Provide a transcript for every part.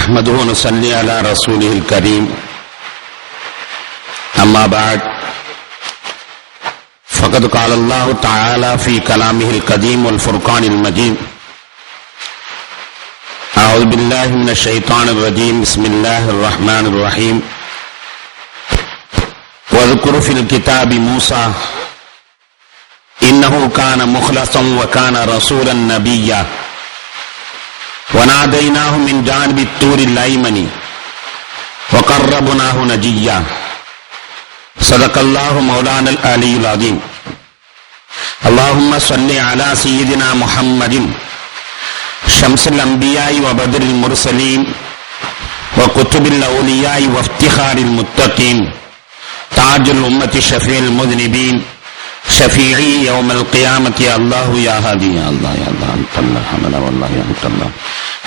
نحمده ونصلي على رسوله الكريم أما بعد فقد قال الله تعالى في كلامه القديم والفرقان المجيد أعوذ بالله من الشيطان الرجيم بسم الله الرحمن الرحيم واذكر في الكتاب موسى إنه كان مخلصا وكان رسولا نبيا وناديناه من جانب الطور الأيمن وقربناه نجيا صدق الله مولانا العلي العظيم اللهم صل على سيدنا محمد شمس الأنبياء وبدر المرسلين وكتب الأولياء وافتخار المتقين تاج الأمة شفيع المذنبين شفيعي يوم القيامة يا الله يا هادي يا الله يا الله أنت الله حمد والله أنت الله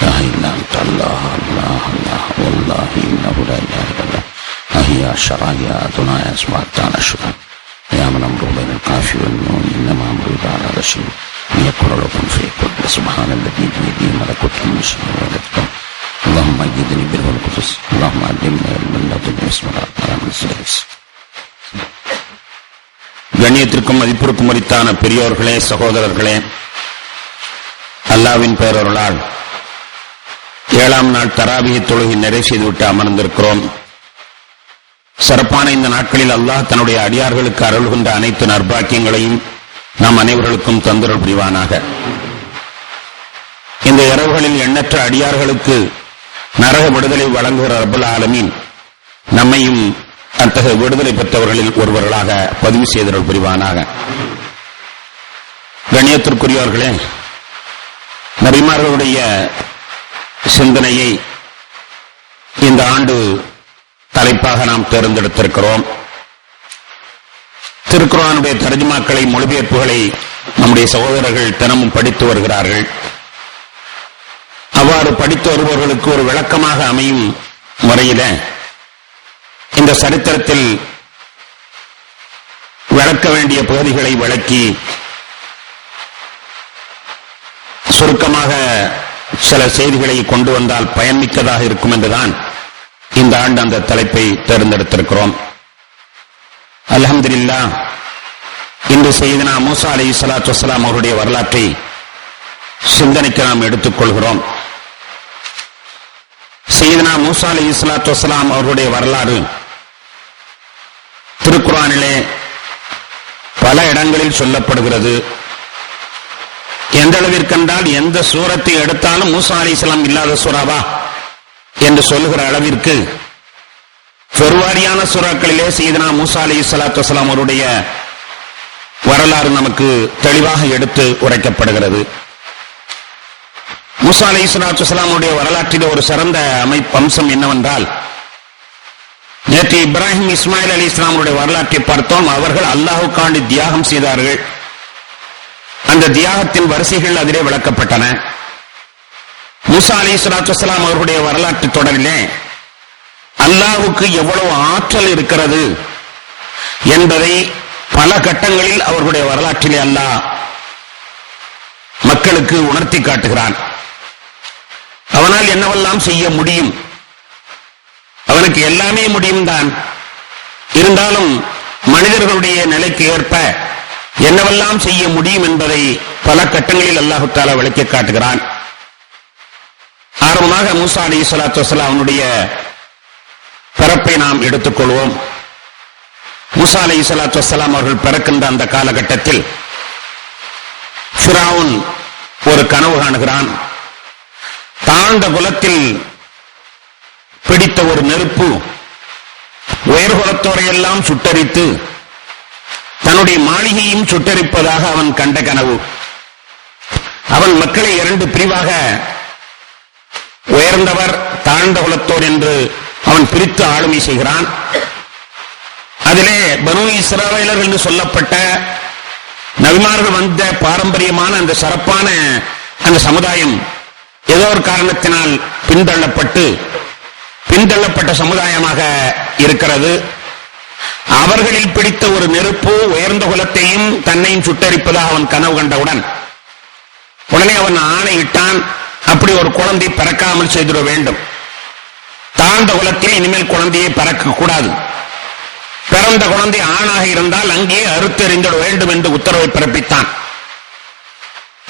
لا إله إلا أنت الله الله الله والله إنه لا إله إلا الله أهيا الشرع يا أدنى يا أسماء تعالى الشرع يا من أمره بين القاف والنون إنما أمره على رشيد يقول لكم فيكون سبحان الذي بيده ملكوت كل شيء ولدكم اللهم أيدني بالروح القدس اللهم علمنا علما لا تدري بسم الله الرحمن الرحيم. கண்ணியத்திற்கும் மதிப்பிற்கும் உரித்தான பெரியோர்களே, சகோதரர்களே, அல்லாவின் பேரருளால் 7ஆம் நாள் தராவிஹ் தொழுகை நிறைவு செய்துவிட்டு அமர்ந்திருக்கிறோம். சிறப்பான இந்த நாட்களில் அல்லாஹ் தன்னுடைய அடியார்களுக்கு அருள்கின்ற அனைத்து நற்பாக்கியங்களையும் நாம் அனைவர்களுக்கும் தந்தருள் புரிவானாக. இந்த இரவுகளில் எண்ணற்ற அடியார்களுக்கு நரக விடுதலை வழங்குகிற ரப்பல் ஆலமீன் நம்மையும் அத்தகைய விடுதலை பெற்றவர்களில் ஒருவர்களாக பதிவு செய்தல் புரிவானாக. கண்ணியத்திற்குரியவர்களே, நபிமார்களுடைய சிந்தனையை இந்த ஆண்டு தலைப்பாக நாம் தேர்ந்தெடுத்திருக்கிறோம். திருக்குர்ஆனுடைய தர்ஜுமாக்களை, மொழிபெயர்ப்புகளை நம்முடைய சகோதரர்கள் தினமும் படித்து வருகிறார்கள். அவ்வாறு படித்து வருபவர்களுக்கு ஒரு விளக்கமாக அமையும் முறையில இந்த சரித்திரத்தில் விளக்க வேண்டிய பகுதிகளை விளக்கி சுருக்கமாக சில செய்திகளை கொண்டு வந்தால் பயன்மிக்கதாக இருக்கும் என்றுதான் இந்த ஆண்டு அந்த தலைப்பை தேர்ந்தெடுத்திருக்கிறோம். அல்ஹம்துலில்லாஹ், இன்று சையதுனா மூசா அலைஹிஸ்ஸலாத்து வஸ்ஸலாம் அவருடைய வரலாற்றை சிந்தனைக்கு நாம் எடுத்துக்கொள்கிறோம். சையதுனா மூசா அலைஹிஸ்ஸலாத்து வஸ்ஸலாம் அவருடைய வரலாறு திருக்குர்ஆனிலே பல இடங்களில் சொல்லப்படுகிறது. எந்த அளவிற்கென்றால் எந்த சூரத்தை எடுத்தாலும் மூசா அலைஹிஸ்ஸலாம் இல்லாத சூறாவா என்று சொல்லுகிற அளவிற்கு பெருவாரியான சூறாக்களிலே சையதுனா மூசா அலைஹிஸ்ஸலாத்து வஸ்ஸலாம் அவருடைய வரலாறு நமக்கு தெளிவாக எடுத்து உரைக்கப்படுகிறது. மூசா அலைஹிஸ்ஸலாத்து வஸ்ஸலாமுடைய வரலாற்றில் ஒரு சிறந்த அம்சம் என்னவென்றால், நேற்று இப்ராஹிம் இஸ்மாயில் அலைஹிஸ்ஸலாமுடைய வரலாற்றை பார்த்தோம். அவர்கள் அல்லாஹ்வுக்காண்டி தியாகம் செய்தார்கள். அந்த தியாகத்தின் வரிசைகள் அதிலே விளக்கப்பட்டன. மூசா அலைஹிஸ்ஸலாத்து வஸ்ஸலாம் அவர்களுடைய வரலாற்று தொடரிலே அல்லாஹ்வுக்கு எவ்வளவு ஆற்றல் இருக்கிறது என்பதை பல கட்டங்களில் அவர்களுடைய வரலாற்றிலே அல்லாஹ் மக்களுக்கு உணர்த்தி காட்டுகிறான். அவனால் என்னவெல்லாம் செய்ய முடியும், அவனுக்கு எல்லாமே முடியும் தான். இருந்தாலும் மனிதர்களுடைய நிலைக்கு ஏற்ப என்னவெல்லாம் செய்ய முடியும் என்பதை பல கட்டங்களில் அல்லாஹ் தஆலா விளக்கி காட்டுகிறான். ஆரம்பமாக மூசா அலைஹிஸ்ஸலாத்து வஸ்ஸலாம் அவனுடைய பிறப்பை நாம் எடுத்துக்கொள்வோம். மூசா அலைஹிஸ்ஸலாத்து வஸ்ஸலாம் அவர்கள் பிறக்கின்ற அந்த காலகட்டத்தில் ஃபிரௌன் ஒரு கனவு காணுகிறான். தாழ்ந்த குலத்தில் பிடித்த ஒரு நெருப்பு உயர்குலத்தோரையெல்லாம் சுட்டரித்து தன்னுடைய மாளிகையும் சுட்டரிப்பதாக அவன் கண்ட கனவு. அவன் மக்களை 2 பிரிவாக உயர்ந்தவர், தாழ்ந்த குலத்தோர் என்று அவன் பிரித்து ஆளுமை செய்கிறான். அதிலே பனூ இஸ்ராயீலர்கள் என்று சொல்லப்பட்ட நபிமார்கள் வந்த பாரம்பரியமான அந்த சிறப்பான அந்த சமுதாயம் ஏதோ ஒரு காரணத்தினால் பின்தள்ளப்பட்ட சமுதாயமாக இருக்கிறது. அவர்களில் பிடித்த ஒரு நெருப்பு உயர்ந்த குலத்தையும் தன்னையும் சுட்டரிப்பதாக அவன் கனவு கண்டவுடன் உடனே அவன் ஆணையிட்டான், அப்படி ஒரு குழந்தை பிறக்காமல் செய்திட வேண்டும். வாழ்ந்த குலத்தில் இனிமேல் குழந்தையை பிறக்க கூடாது. பிறந்த குழந்தை ஆணாக இருந்தால் அங்கேயே அறுத்தெறிந்திட வேண்டும் என்று உத்தரவை பிறப்பித்தான்.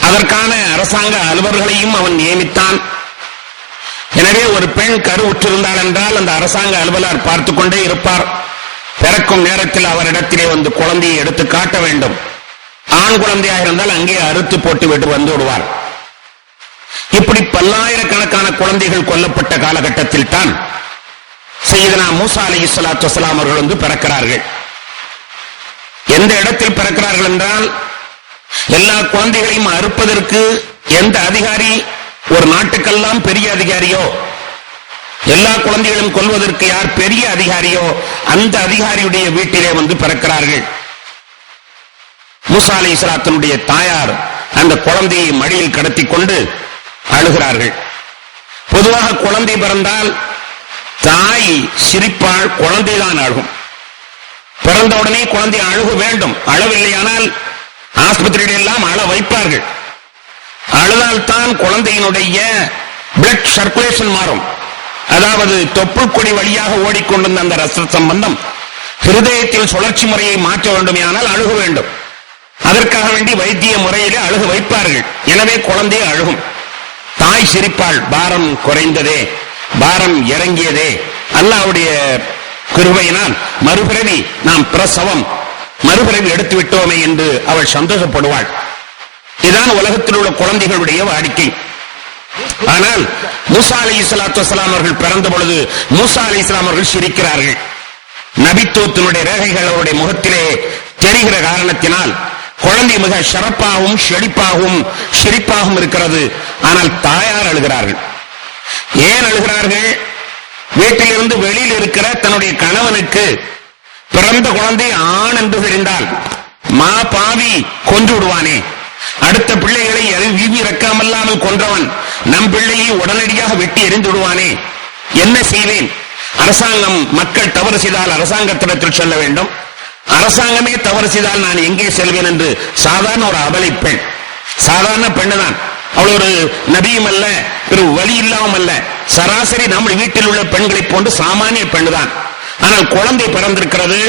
அதற்கான அரசாங்க அலுவலர்களையும் அவன் நியமித்தான். எனவே ஒரு பெண் கருவுற்றிருந்தாள் என்றால் அந்த அரசாங்க அலுவலர் பார்த்துக் கொண்டே இருப்பார். பிறக்கும் நேரத்தில் அவரிடத்திலே வந்து குழந்தையை எடுத்து காட்ட வேண்டும். ஆண் குழந்தையாக இருந்தால் அங்கே அறுத்து போட்டு விட்டு வந்து விடுவார். இப்படி பல்லாயிரக்கணக்கான குழந்தைகள் கொல்லப்பட்ட காலகட்டத்தில் தான் சையதுனா மூசா அலைஹிஸ்ஸலாத்து வஸ்ஸலாம் அவர்கள் வந்து பிறக்கிறார்கள். எந்த இடத்தில் பிறக்கிறார்கள் என்றால், எல்லா குழந்தைகளையும் அறுப்பதற்கு எந்த அதிகாரி ஒரு நாட்டுக்கெல்லாம் பெரிய அதிகாரியோ, எல்லா குழந்தைகளையும் கொல்வதற்கு யார் பெரிய அதிகாரியோ அந்த அதிகாரியுடைய வீட்டிலே வந்து பிறக்கிறார்கள். மூசா அலைஹிஸ்ஸலாத்தினுடைய தாயார் அந்த குழந்தையை மடியில் கடத்தி கொண்டு அழுகிறார்கள். பொதுவாக குழந்தை பிறந்தால் தாய் சிரிப்பாள், குழந்தைதான் அழுகும். பிறந்தவுடனே குழந்தை அழுக வேண்டும். அழவில்லையானால் ஆஸ்பத்திரியில் எல்லாம் அழ வைப்பார்கள். அழுதால்தான் குழந்தையினுடைய பிளட் சர்க்குலேஷன் மாறும். அதாவது தொப்புள் கொடி வழியாக ஓடிக்கொண்டிருந்த அந்த ரத்த சம்பந்தம் ஹிருதயத்தில் சுழற்சி முறையை மாற்ற வேண்டுமானால் அழுக வேண்டும். அதற்காக வேண்டி வைத்திய முறையிலே அழுக வைப்பார்கள். எனவே குழந்தை அழுகும். தாய் சிரிப்பாள், பாரம் குறைந்ததே, பாரம் இறங்கியதே, அல்லாஹ்வுடைய கிருபையினால் மறுபிறவி நாம் பிரசவம் மறுபிறவி எடுத்து விட்டோமே என்று அவள் சந்தோஷப்படுவாள். இதுதான் உலகத்தில் உள்ள குழந்தைகளுடைய வாடிக்கை. ஆனால் மூசா அலைஹிஸ்ஸலாத்து வஸ்ஸலாம் அவர்கள் பிறந்த பொழுது மூசா அலைஹிஸ்ஸலாம் அவர்கள் சிரிக்கிறார்கள். நபித்துவத்தினுடைய ரேகைகள் அவருடைய முகத்திலே தெரிகிற காரணத்தினால் குழந்தை மிக சிறப்பாகவும் செழிப்பாகவும் சிரிப்பாகவும் இருக்கிறது. ஆனால் தாயார் அழுகிறார்கள். ஏன் அழுகிறார்கள்? வீட்டிலிருந்து வெளியில் இருக்கிற தன்னுடைய கணவனுக்கு பிறந்த குழந்தை ஆண் என்று தெரிந்தால் மா பாவி கொன்று விடுவானே, அடுத்த பிள்ளைகளை வீதி இறக்காமல்லாமல் கொன்றவன் நம் பிள்ளையை உடனடியாக வெட்டி எறிந்து விடுவானே, என்ன செய்வேன்? அரசாங்கம் மக்கள் தவறு செய்தால் அரசாங்கத்திடத்தில் சொல்ல வேண்டும். அரசாங்கமே தவறு செய்தால் நான் எங்கே செல்வேன் என்று சாதாரண ஒரு அபலை பெண், சாதாரண பெண்ணுதான். அவள் ஒரு நபியும் அல்ல, ஒரு வழி இல்லாமல் அல்ல, சராசரி நம்முடைய வீட்டில் உள்ள பெண்களை போன்று சாமானிய பெண்ணுதான். ஆனால் குழந்தை பிறந்திருக்கிறது,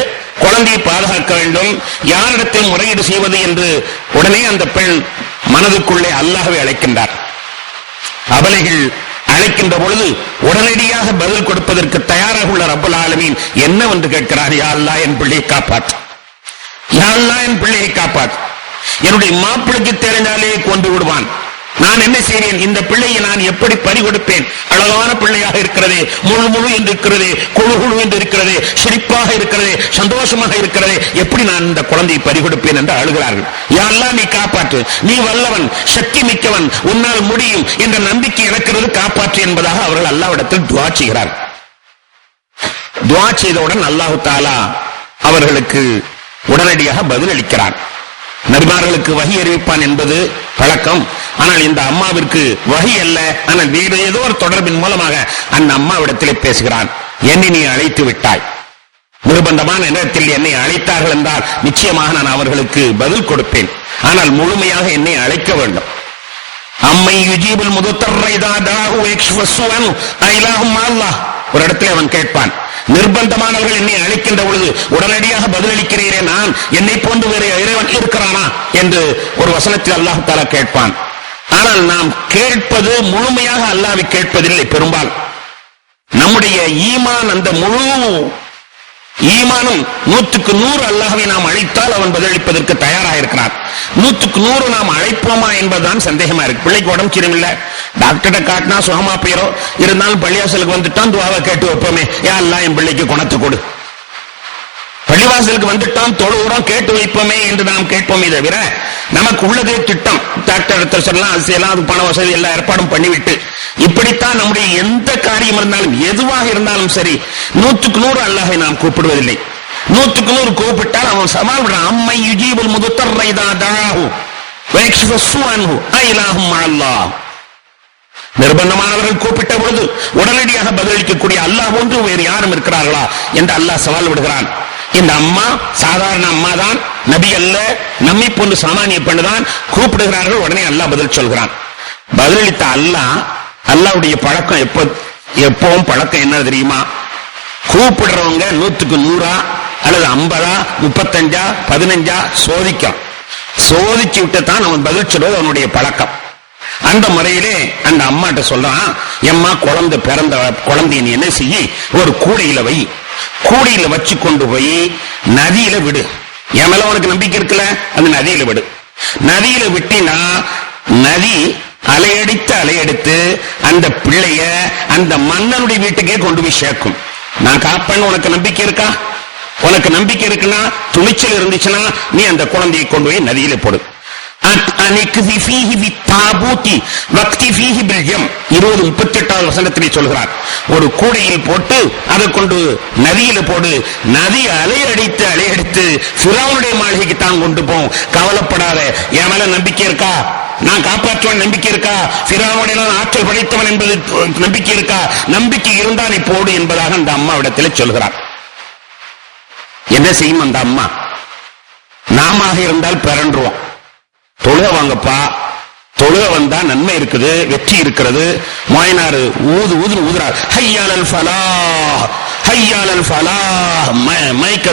குழந்தையை பாதுகாக்க வேண்டும், யாரிடத்தில் முறையீடு செய்வது என்று உடனே அந்த பெண் மனதுக்குள்ளே அல்லாஹ்வை அழைக்கின்றார். அபலைகள் அழைக்கின்ற பொழுது உடனடியாக பதில் கொடுப்பதற்கு தயாராக உள்ள ரப்பல் ஆலமீன் என்னவென்று கேட்கிறார், யா அல்லாஹ் என் பிள்ளையை காப்பாற்று, யா அல்லாஹ் என் பிள்ளையை காப்பாற்று. என்னுடைய மாப்பிளைக்கு தெரிந்தாலே கொண்டு விடுவான், நான் என்ன செய்வேன்? இந்த பிள்ளையை நான் எப்படி பறி கொடுப்பேன்? அழகான பிள்ளையாக இருக்கிறதே, முழு முழு என்று இருக்கிறதே, குழு குழு என்று இருக்கிறதே, சிரிப்பாக இருக்கிறதே, சந்தோஷமாக இருக்கிறதே, எப்படி நான் இந்த குழந்தையை பறி கொடுப்பேன் என்று அழுகிறார்கள். யா அல்லாஹ் நீ காப்பாற்று, நீ வல்லவன், சக்தி மிக்கவன், உன்னால் முடியும் என்ற நம்பிக்கை இருக்கிறது, காப்பாற்று என்பதாக அவர்கள் அல்லாஹ்விடத்தில் துஆ செய்கிறார்கள். துஆ செய்தவுடன் அல்லாஹ் தஆலா அவர்களுக்கு உடனடியாக பதில் அளிக்கிறான். நபிமார்களுக்கு வஹி அறிவிப்பான் என்பது பழக்கம். ஆனால் இந்த அம்மாவிற்கு வஹி அல்ல, ஆனால் வேறு ஏதோ ஒரு தொடர்பின் மூலமாக அந்த அம்மாவிடத்திலே பேசுகிறான். என்னை நீ அழைத்து விட்டாய், நிர்பந்தமான நேரத்தில் என்னை அழைத்தார்கள் என்றால் நிச்சயமாக நான் அவர்களுக்கு பதில் கொடுப்பேன். ஆனால் முழுமையாக என்னை அழைக்க வேண்டும். அம்மை யுஜீபுல் முதுத்தர்ர இதா தாஹு வயக்ஷிஃபஸ்ஸுன் ஐலாஹும் அல்லாஹ். ஒரு இடத்துல அவன் கேட்பான், நிர்பந்தமானவர்கள் என்னை அழைக்கின்ற பொழுது உடனடியாக பதிலளிக்கிறீரே, நான் என்னை போன்று வேறு இறைவன் இருக்கிறானா என்று ஒரு வசனத்தில் அல்லாஹ் தஆலா கேட்பான். ஆனால் நாம் கேட்பது முழுமையாக அல்லாஹ்வை கேட்பதில்லை. பெரும்பாலும் நம்முடைய ஈமான், அந்த முழு ஈமானும் 100க்கு 100 அல்லாஹ்வை நாம் அழைத்தால் அவன் பதிலளிப்பதற்கு தயாராக இருக்கிறான். 100க்கு 100 நாம் அழைப்போமா என்பதுதான் சந்தேகமா இருக்கு. பிள்ளைக்கு உடம்பு சரியில்லை, டாக்டர்கிட்ட காட்டினா சுகமா போயிரும், இருந்தாலும் பள்ளிவாசலுக்கு வந்துட்டான் துஆவை கேட்டு வைப்போமே, யா அல்லாஹ் என் பிள்ளைக்கு குணத்தை கொடு. பள்ளிவாசலுக்கு வந்துட்டான் தொழுகிறோம், கேட்டு வைப்போமே என்று நாம் கேட்போமே தவிர நமக்கு உள்ளதே திட்டம், டாக்டர் இடத்துல சொல்லலாம், அது செய்யலாம், அது பண வசதி எல்லா ஏற்பாடும் பண்ணிவிட்டு இப்படித்தான் நம்முடைய எந்த காரியம் இருந்தாலும் எதுவாக இருந்தாலும் சரி 100க்கு 100 அல்லாஹ்வை நாம் கூப்பிடுவதில்லை. 100க்கு 100 கூப்பிட்டால் அவன் சவால் விடுறான். அம்மை யுஜீபுல் முதுத்தர்ர இதா தாஹு வயக்ஷிஃபஸ்ஸு அன்ஹு ஐலாஹும் அல்லாஹ். நிர்பந்தமானவர்கள் கூப்பிட்ட பொழுது உடனடியாக பதிலளிக்கக்கூடிய அல்லாஹ் ஒன்று வேறு யாரும் இருக்கிறார்களா என்று அல்லாஹ் சவால் விடுகிறான். இந்த அம்மா சாதாரண அம்மா தான், நபி அல்ல, நம்மை போன்று சாமானிய பெண்ணுதான். கூப்பிடுகிறார்கள், உடனே அல்லாஹ் பதில் சொல்கிறான். பதிலளித்த அல்லாஹ்வுடைய பழக்கம் எப்பவும் பழக்கம் என்ன தெரியுமா, கூப்பிடுறவங்க 100க்கு 100 அல்லது 50 35 15 சோதிச்சு விட்டு தான் அவன் பதில் சொல்வது அவனுடைய பழக்கம். அந்த முறையிலே அந்த அம்மாட்ட சொல்றான், எம்மா குழந்தை பிறந்த குழந்தைய நீ என்ன செய்ய, ஒரு கூடையில வை, கூடையில வச்சு கொண்டு போய் நதியில விடு. என் மேல உனக்கு நம்பிக்கை இருக்குல்ல, அந்த நதியில விடு. நதியில விட்டினா நதி அலையடித்து அந்த பிள்ளைய அந்த மன்னனுடைய வீட்டுக்கே கொண்டு போய் சேர்க்கும். நான் காப்பேன்னு உனக்கு நம்பிக்கை இருக்கா? உனக்கு நம்பிக்கை இருக்குன்னா, துணிச்சல் இருந்துச்சுன்னா நீ அந்த குழந்தையை கொண்டு போய் நதியில போடு. 20:38 வசனத்திலே சொல்கிறார், ஒரு கூடையில் போட்டு அதை கொண்டு நதியில போடு. நதி அலையடித்து ஃபிரௌனுடைய மாளிகைக்கு தான் கொண்டு போம். கவலைப்படாத, என் மேல நம்பிக்கை இருக்கா, நான் காப்பாற்றுவன் நம்பிக்கை இருக்கா, ஃபிரௌனை நான் ஆற்றல் படைத்தவன் என்பது நம்பிக்கை இருக்கா? நம்பிக்கை இருந்தா நீ போடு என்பதாக அந்த அம்மாவிடத்தில் சொல்கிறார். என்ன செய்யும் அந்த அம்மா? நாம இருந்தால் பிறன்றுவோம். தொழுக வாங்கப்பா, தொழுக வந்தா நன்மை இருக்குது, வெற்றி இருக்கிறது. மாயனாரு ஊதுறார், ஹய்யாலல் ஃபலாஹ் ஹய்யாலல் ஃபலாஹ். மைக்க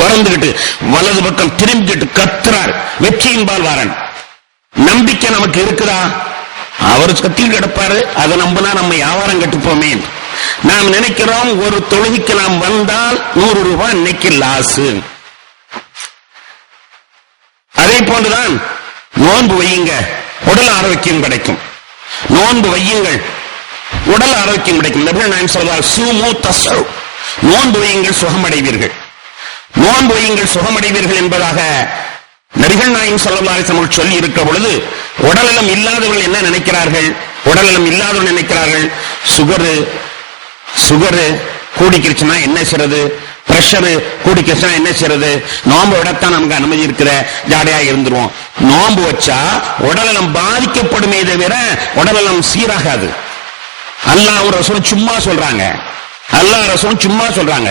திறந்துகிட்டு வலது பக்கம் திரும்பிட்டு கத்துறார், வெற்றியின்பால் வாரன். நம்பிக்கை நமக்கு இருக்குதா? அவர் சத்தியில் கிடப்பாரு, அதை நம்பினா நம்ம வியாபாரம் கட்டுப்போமே. நாம் நினைக்கிறோம் ஒரு தொழுகைக்கு நாம் வந்தால் 100 ரூபாய் இன்னைக்கு லாசு. அதே போன்றுதான் நோன்பு வையுங்க, உடல் ஆரோக்கியம் கிடைக்கும். நோன்பு வையுங்கள், உடல் ஆரோக்கியம் கிடைக்கும். நபிகள் நாயகம் சொல்வார், சூமு தஸ்ஸு, நோன்பு வையுங்கள் சுகமடைவீர்கள், நோன்பு வையுங்கள் சுகமடைவீர்கள் என்பதாக நபிகள் நாயகம் ஸல்லல்லாஹு அலைஹி வஸல்லம் சொல்லி இருக்கிற பொழுது, உடல்நலம் இல்லாதவர்கள் என்ன நினைக்கிறார்கள்? உடல்நலம் இல்லாதவர்கள் நினைக்கிறார்கள், சுகரு கூடிக்கிடுச்சுன்னா என்ன செய்யறது, பிரஷர் கூடிக்கிடுச்சுன்னா என்ன செய்யறது, நோன்பு விடத்தான் நமக்கு அனுமதி இருக்கிற, ஜாடையா இருந்துருவோம். நோன்பு வச்சா உடல்நலம் பாதிக்கப்படுமே தவிர உடல்நலம் சீராகாது. அல்லாஹ் ரசூல் சும்மா சொல்றாங்க, அல்லாஹ் ரசூல் சும்மா சொல்றாங்க.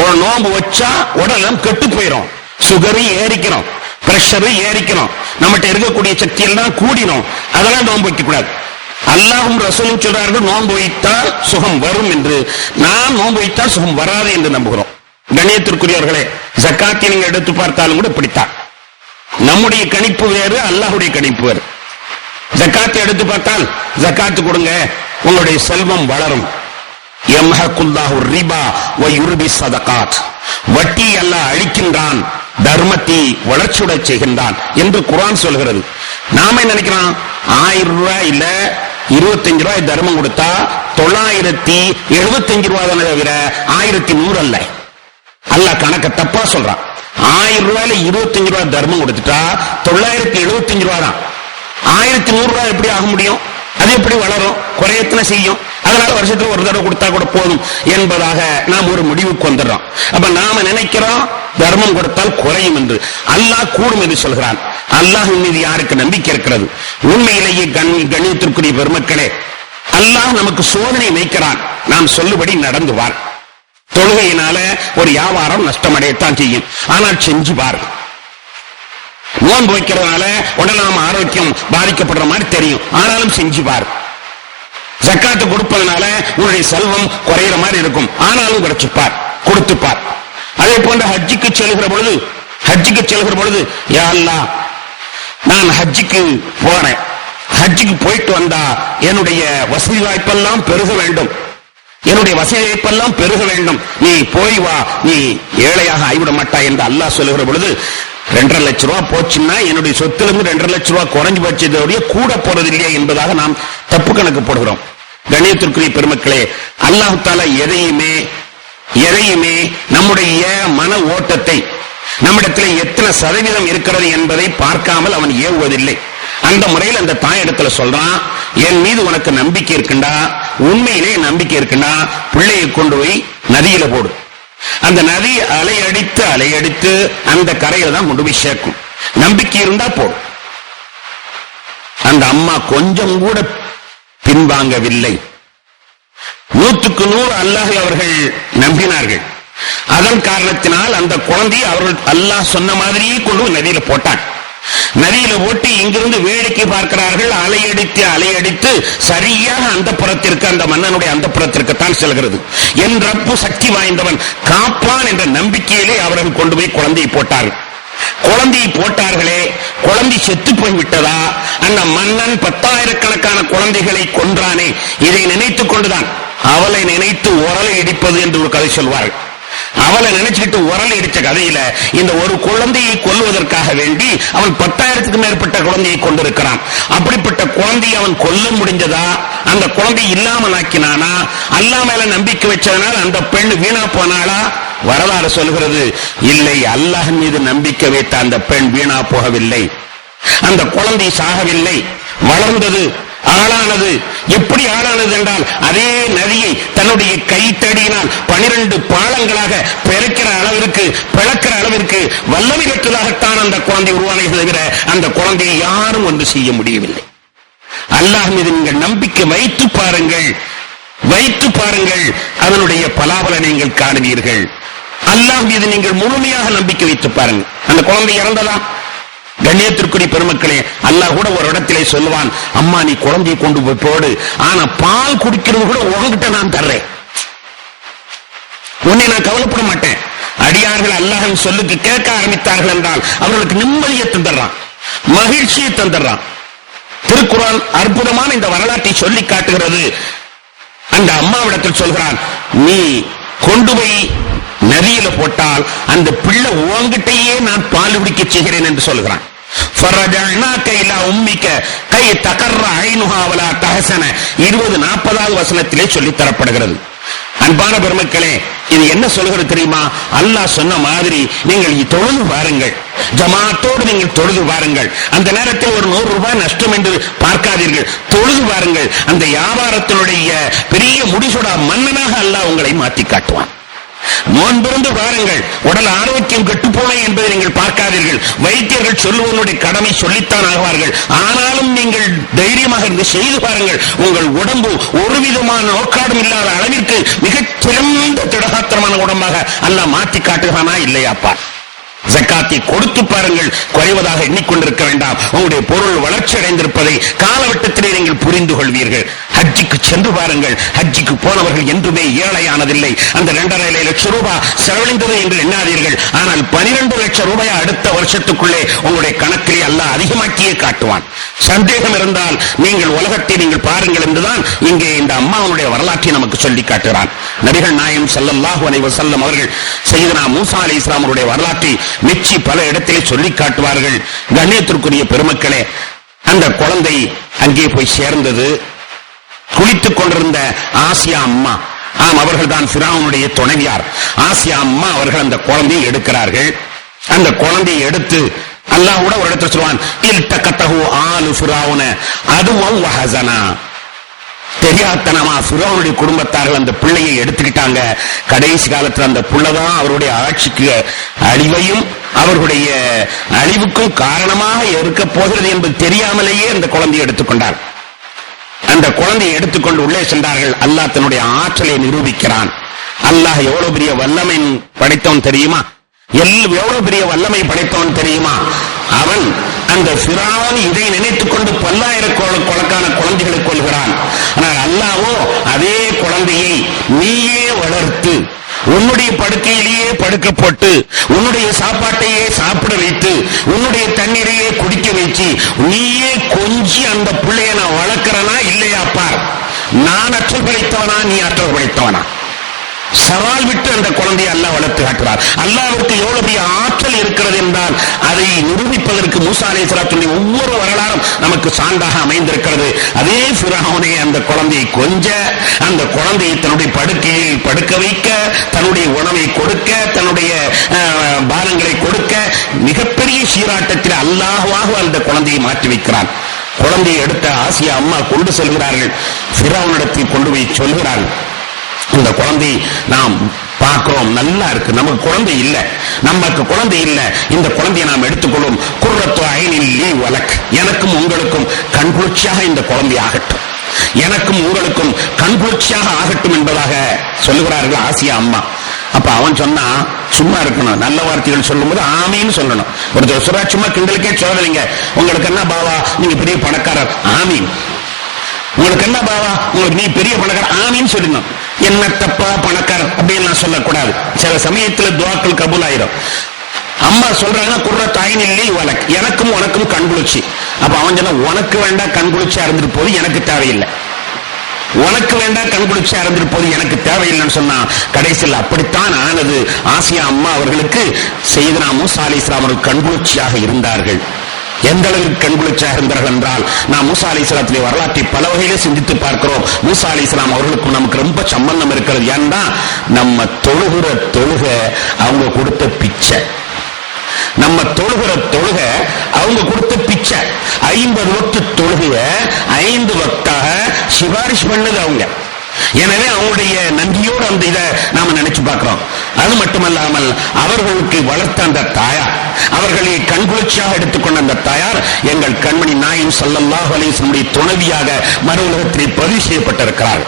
ஒரு நோன்பு வச்சா உடல்நலம் கெட்டு போயிடும், சுகரு ஏறிக்கணும், பிரஷர் ஏறிக்கணும், நம்மகிட்ட இருக்கக்கூடிய சக்தி எல்லாம் கூடினோம். அதெல்லாம் நோன்பு வைக்க கூடாது. அல்லாஹ்வும் ரசூலும் சொல்றார்கள், நோன்பு வைத்தால் சுகம் வரும் என்று. நாம் நோன்பு வைத்தால் சுகம் வராது என்று நம்புகிறோம். கண்ணியத்திற்குரியவர்களே, ஜக்காத்தை நீங்க எடுத்து பார்த்தாலும் கூட இப்படித்தான். நம்முடைய கணிப்பு வேறு, அல்லாஹ்வுடைய கணிப்பு வேறு. ஜக்காத்தை எடுத்து பார்த்தால், ஜக்காத்து கொடுங்க, உங்களுடைய செல்வம் வளரும். யம்ஹகுல்லாஹு ரிபா வ யுர்பி ஸதகாத், வட்டி அல்லாஹ் அழிக்கின்றான், தர்மத்தை வளர்ச்சியுட செய்கின்றான் என்று குர்ஆன் சொல்கிறது. நாம நினைக்கிறோம், 1000 ரூபாய் இல்ல 25 ரூபாய் தர்மம் கொடுத்தா 975 ரூபாய் தானே தவிர 1100 அல்ல. அல்லாஹ் கணக்க தப்பா சொல்றான். 1000 ரூபாயில 25 ரூபாய் தர்மம் கொடுத்துட்டா 975 ரூபாய் தான். 1100 ரூபாய் எப்படி ஆக முடியும்? அது எப்படி வளரும்? குறையத்தனை செய்யும். அதனால வருஷத்துல ஒரு தடவை கொடுத்தா கூட போதும் என்பதாக நாம் ஒரு முடிவுக்கு வந்துடுறோம். அப்ப நாம நினைக்கிறோம் தர்மம் கொடுத்தால் குறையும் என்று. அல்லாஹ் கூடும் என்று சொல்கிறான். அல்லாஹ் மீது யாருக்கு நம்பிக்கை இருக்கிறது? உண்மையிலேயே கண்ணியத்திற்குரிய பெருமக்களே, அல்லாஹ் நமக்கு சோதனை வைக்கிறான். நாம் சொல்லுபடி நடந்து வார். தொழுகையினால ஒரு வியாபாரம் நஷ்டமடையத்தான் செய்யும், ஆனால் செஞ்சு பார். நோன்பு வைக்கிறதுனால உடல் ஆரோக்கியம் பாதிக்கப்படுற மாதிரி தெரியும், ஆனாலும் செஞ்சு பார். ஜக்காத்து கொடுப்பதனால உன்னுடைய செல்வம் குறையிற மாதிரி இருக்கும், ஆனாலும் குறைச்சுப்பார், கொடுத்துப்பார். அதே போன்ற ஹஜ்ஜுக்கு செல்கிற பொழுது யா அல்லாஹ், நான் ஹஜ்ஜுக்கு போறேன், ஹஜ்ஜுக்கு போயிட்டு வந்தா என்னுடைய வசதி வாய்ப்பெல்லாம் பெருக வேண்டும், என்னுடைய வசதி வாய்ப்பெல்லாம் பெருக வேண்டும், நீ போய் வா, நீ ஏழையாக ஆகிவிட மாட்டாய் என்று அல்லாஹ் சொல்லுகிற பொழுது 2.5 லட்சம் ரூபாய் போச்சுன்னா என்னுடைய சொத்திலிருந்து 2.5 லட்சம் ரூபாய் குறைஞ்சு போச்சதோடைய கூட போறது இல்லையா என்பதாக நாம் தப்பு கணக்கு போடுகிறோம். கண்ணியத்திற்குரிய பெருமக்களே, அல்லாஹ் தஆலா எதையுமே நம்முடைய மன ஓட்டத்தை, நம்மிடத்தில் எத்தனை சதவீதம் இருக்கிறது என்பதை பார்க்காமல் அவன் ஏவுவதில்லை. அந்த முறையில் அந்த தாயிடத்துல சொல்றான், என் மீது உனக்கு நம்பிக்கை இருக்குண்டா, உண்மையிலே நம்பிக்கை இருக்குண்டா, பிள்ளையை கொண்டு போய் நதியில போடு. அந்த நதி அலையடித்து அந்த கரையில தான் கொண்டு போய் சேர்க்கும். நம்பிக்கை இருந்தா போடும். அந்த அம்மா கொஞ்சம் கூட பின்வாங்கவில்லை. 100க்கு 100 அல்லாஹை அவர்கள் நம்பினார்கள். அதன் காரணத்தினால் அந்த குழந்தையை அவர்கள் அல்லாஹ் சொன்ன மாதிரியே கொண்டு நதியில போட்டான். நதியில ஓட்டி இங்கிருந்து வேடிக்கை பார்க்கிறார்கள். அலையடித்து சரியாக அந்த புறத்திற்கு, அந்த மன்னனுடைய அந்த புறத்திற்குத்தான் செல்கிறது. என் ரப்பு சக்தி வாய்ந்தவன் காப்பான் என்ற நம்பிக்கையிலே அவர்கள் கொண்டு போய் குழந்தையை போட்டார்கள். குழந்தையை போட்டார்களே, குழந்தை செத்து போய் விட்டதா? அந்த மன்னன் 10,000கணக்கான குழந்தைகளை கொன்றானே, இதை நினைத்துக் கொண்டுதான் அவளை நினைத்து உரலை இடிப்பது என்று ஒரு கதை சொல்வார்கள். அவளை நினைச்சுக்கிட்டு உரல் இடிச்ச கதையில இந்த ஒரு குழந்தையை கொல்வதற்காக வேண்டி அவன் 10,000க்கும் மேற்பட்ட குழந்தையை கொண்டிருக்கிறான். அப்படிப்பட்ட குழந்தையை அவன் கொல்ல முடிஞ்சதா? அந்த குழந்தை இல்லாமல் ஆக்கினானா? அல்லாஹ் மேல நம்பிக்கை வச்சதனால் அந்த பெண் வீணா போனாளா? வரலாறு சொல்கிறது, இல்லை, அல்லாஹ் மீது நம்பிக்கை வைத்த அந்த பெண் வீணா போகவில்லை. அந்த குழந்தை சாகவில்லை, வளர்ந்தது, ஆளானது. எப்படி ஆளானது என்றால், அதே நதியை தன்னுடைய கைத்தடியினால் 12 பாலங்களாக பிறக்கிற அளவிற்கு வல்லமை பெற்றதாகத்தான் அந்த குழந்தை உருவானதை தவிர அந்த குழந்தையை யாரும் ஒன்று செய்ய முடியவில்லை. அல்லாஹ் மீது நீங்கள் நம்பிக்கை வைத்து பாருங்கள், அதனுடைய பலாபலனை நீங்கள் காணுவீர்கள். அல்லாஹ் மீது நீங்கள் முழுமையாக நம்பிக்கை வைத்து பாருங்கள். அந்த குழந்தை இறந்ததா? கண்ணியத்திற்குரிய பெருமக்களே, அல்லாஹ் கூட ஒரு இடத்திலே சொல்லுவான், அம்மா நீ குழந்தையை கொண்டு போய் போடு, ஆனா பால் குடிக்கிறது கூட உங்ககிட்ட நான் தர்றேன், உன்னை நான் கவலைப்பட மாட்டேன். அடியார்கள் அல்லாஹ்வின் சொல்லுக்கு கேட்க ஆரம்பித்தார்கள் என்றால் அவர்களுக்கு நிம்மதியை தந்துடுறான், மகிழ்ச்சியை தந்துடுறான். திருக்குர்ஆன் அற்புதமான இந்த வரலாற்றை சொல்லி காட்டுகிறது. அந்த அம்மாவிடத்தில் சொல்கிறான், நீ கொண்டு போய் நதியில போட்டால் அந்த பிள்ளை உன்கிட்டயே நான் பால் குடிக்க செய்கிறேன் என்று சொல்கிறான். 20-40 வசனத்திலே சொல்லித் தரப்படுகிறது. அன்பான பெருமக்களே, இது என்ன சொல்கிறது தெரியுமா? அல்லாஹ் சொன்ன மாதிரி நீங்கள் தொழுது பாருங்கள், ஜமாத்தோடு நீங்கள் தொழுது பாருங்கள். அந்த நேரத்தில் ஒரு 100 ரூபாய் நஷ்டம் என்று பார்க்காதீர்கள், தொழுது பாருங்கள். அந்த வியாபாரத்தினுடைய பெரிய முடிசூடா மன்னனாக அல்லாஹ் உங்களை மாற்றி காட்டுவான். நோன்பிருந்து பாருங்கள், உடல் ஆரோக்கியம் கெட்டுப்போன என்பதை நீங்கள் பார்க்காதீர்கள். வைத்தியர்கள் சொல்லுவதனுடைய கடமை சொல்லித்தான் ஆவார்கள். ஆனாலும் நீங்கள் தைரியமாக இருந்து செய்து பாருங்கள். உங்கள் உடம்பு ஒரு விதமான நோக்காடும் இல்லாத அளவிற்கு மிகச் சிறந்த திடகாத்திரமான உடம்பாக அல்லாஹ் மாற்றி காட்டுகிறானா இல்லையாப்பா? ஜக்காத்தை கொடுத்து பாருங்கள், குறைவதாக எண்ணிக்கொண்டிருக்க வேண்டாம். உங்களுடைய பொருள் வளர்ச்சி அடைந்திருப்பதை காலவட்டத்திலே நீங்கள் புரிந்து கொள்வீர்கள். ஹஜ்ஜிக்கு சென்று பாருங்கள், ஹஜ்ஜிக்கு போனவர்கள் என்றுமே ஏழையானதில்லை. அந்த 2.5 லட்சம் ரூபாய் செலவழிந்தது என்று எண்ணாதீர்கள். ஆனால் 12 லட்சம் ரூபாய் அடுத்த வருஷத்துக்குள்ளே உங்களுடைய கணக்கிலே அல்லாஹ் அதிகமாக்கியே காட்டுவான். சந்தேகம் இருந்தால் நீங்கள் உலகத்தை நீங்கள் பாருங்கள் என்றுதான் இங்கே இந்த அம்மாவுடைய வரலாற்றை நமக்கு சொல்லி காட்டுகிறான். நபிகள் நாயகம் ஸல்லல்லாஹு அலைஹி வஸல்லம் அவர்கள் சய்யிதனா மூஸா அலைஹிஸ்ஸலாம் அவருடைய வரலாற்றை மெச்சி பல இடத்திலே சொல்லி காட்டுவார்கள். கண்ணியத்திற்குரிய பெருமக்களே, அந்த குழந்தை அங்கே போய் சேர்ந்தது. குளித்துக் கொண்டிருந்த ஆசியா அம்மா, அவர்கள் தான் ஃபிரௌனுடைய துணைவியார். ஆசியா அம்மா அவர்கள் அந்த குழந்தையை எடுக்கிறார்கள். அந்த குழந்தையை எடுத்து அல்லாஹ் கூட ஒரு இடத்துல சொல்வான், இல்தகதஹு ஆலு ஃபிரௌன அதுவம் வஹஸனா. தெரியாதனமா ஃபிரௌனுடைய குடும்பத்தார்கள் அந்த பிள்ளையை எடுத்துக்கிட்டாங்க. கடைசி காலத்தில் அந்த பிள்ளைதான் அவருடைய ஆட்சிக்கு அழிவையும் அவர்களுடைய அழிவுக்கும் காரணமாக இருக்க போகிறது என்பது தெரியாமலேயே அந்த குழந்தையை எடுத்துக்கொண்டார். அந்த குழந்தையை எடுத்துக்கொண்டு உள்ளே சென்றார்கள். அல்லாஹ் தன்னுடைய ஆற்றலை நிரூபிக்கிறான். அல்லாஹ் எவ்வளவு பெரிய வல்லமை படைத்தவன் தெரியுமா? எவ்வளவு பெரிய வல்லமை படைத்தவன் தெரியுமா? அவன் அந்த ஃபிரௌன் இதை நினைத்துக் கொண்டு 10,000 குழந்தைகளை கொள்கிறான். ஆனால் அல்லாஹ்வோ அதே குழந்தையை நீயே வளர்த்து உன்னுடைய படுக்கையிலேயே படுக்க போட்டு உன்னுடைய சாப்பாட்டையே சாப்பிட வைத்து உன்னுடைய தண்ணீரையே குடிக்க வச்சு நீயே கொஞ்சி அந்த பிள்ளைய நான் வளர்க்கிறனா இல்லையா பார். நான் அற்றல் படைத்தவனா, நீ அற்றல் படைத்தவனா? சவால் விட்டு அந்த குழந்தையை அல்லாஹ் வளர்த்து காட்டுறார். அல்லாஹ்வுக்கு எவ்வளவு பெரிய ஆற்றல் இருக்கிறது என்றால் அதை நிரூபிப்பதற்கு மூஸா அலைஹிஸ்ஸலாத்துடைய ஒவ்வொரு வரலாறும் நமக்கு சான்றாக அமைந்திருக்கிறது. அதே ஃபிரௌனை அந்த குழந்தையை கொஞ்ச, அந்த குழந்தையை தன்னுடைய படுக்கையில் படுக்க வைக்க, தன்னுடைய உணவை கொடுக்க, தன்னுடைய பானங்களை கொடுக்க, மிகப்பெரிய சீராட்டத்தில் அல்லாஹ்வாக அந்த குழந்தையை மாற்றி வைக்கிறான். குழந்தையை எடுத்த ஆசியா அம்மா கொண்டு செல்கிறார்கள். ஃபிரௌனிடத்தில் கொண்டு போய் சொல்கிறார்கள், இந்த குழந்தை நாம் பார்க்கிறோம், நல்லா இருக்கு, நமக்கு குழந்தை இல்ல, இந்த குழந்தையை நாம் எடுத்துக்கொள்ளும். குர்ரத்து ஐனின் லீ வலக், எனக்கும் உங்களுக்கும் கண்குளிர்ச்சியாக இந்த குழந்தை ஆகட்டும், எனக்கும் உங்களுக்கும் கண்குளிர்ச்சியாக ஆகட்டும் என்பதாக சொல்லுகிறார்கள் ஆசியா அம்மா. அப்ப அவன் சொன்னா, சும்மா இருக்கணும். நல்ல வார்த்தைகள் சொல்லும் போது ஆமீன்னு சொல்லணும். ஒருத்தர் சொல்றா சும்மா கிண்டலுக்கே சொல்லலைங்க, உங்களுக்கு என்ன பாவா நீங்க பெரிய பணக்காரர், ஆமீன். உங்களுக்கு என்ன பாவா உங்களுக்கு நீ பெரிய பணக்காரர், ஆமீன்னு சொல்லணும். என்ன தப்பா பணக்காரர் அப்படின்னு சொல்லக்கூடாது. சில சமயத்துல துவாக்கள் கபூல் ஆயிரும். அம்மா சொல்றாங்க குர்ரத்து ஐனில்லி வலக், எனக்கும் உனக்கும் கண்குளிர்ச்சி. அப்ப அவன் சொன்ன உனக்கு வேண்டாம் கண்குளிர்ச்சியா இருந்துட்டு போது எனக்கு தேவையில்லை, உனக்கு வேண்டாம் கண்குளிர்ச்சியா இருந்துட்டு போது எனக்கு தேவையில்லைன்னு சொன்னா கடைசியில் அப்படித்தான் ஆனது. ஆசியா அம்மா அவர்களுக்கு சையதுனா மூசா அலைஹிஸ்ஸலாம் அவர்கள் கண்குளிர்ச்சியாக இருந்தார்கள். எந்த அளவிற்கு கண்குளிர்ச்சியாக இருந்தார்கள் என்றால், நாம் மூசா அலைஹிஸ்ஸலாத்துடைய வரலாற்றை பல வகையிலே சிந்தித்து பார்க்கிறோம். மூசா அலைஹிஸ்ஸலாம் அவர்களுக்கும் நமக்கு ரொம்ப சம்பந்தம் இருக்கிறது. ஏன்னா நம்ம தொழுகிற தொழுக அவங்க கொடுத்த பிச்சை, நம்ம தொழுகிற தொழுக அவங்க கொடுத்த பிச்சை. 50 வக்து தொழுகைய 5 வக்தாக சிபாரிஷ் பண்ணது அவங்க. எனவே அவங்களுடைய நன்றியோடு அந்த இதை நாம நினைச்சு பார்க்கிறோம். அது மட்டுமல்லாமல் அவர்களுக்கு வளர்த்த அந்த தாயார், அவர்களை கண்குளிர்ச்சியாக எடுத்துக்கொண்ட அந்த தாயார் எங்கள் கண்மணி நாயகம் ஸல்லல்லாஹு அலைஹி வஸல்லம் துணைவியாக மறு உலகத்திலே பதிவு செய்யப்பட்டிருக்கிறார்.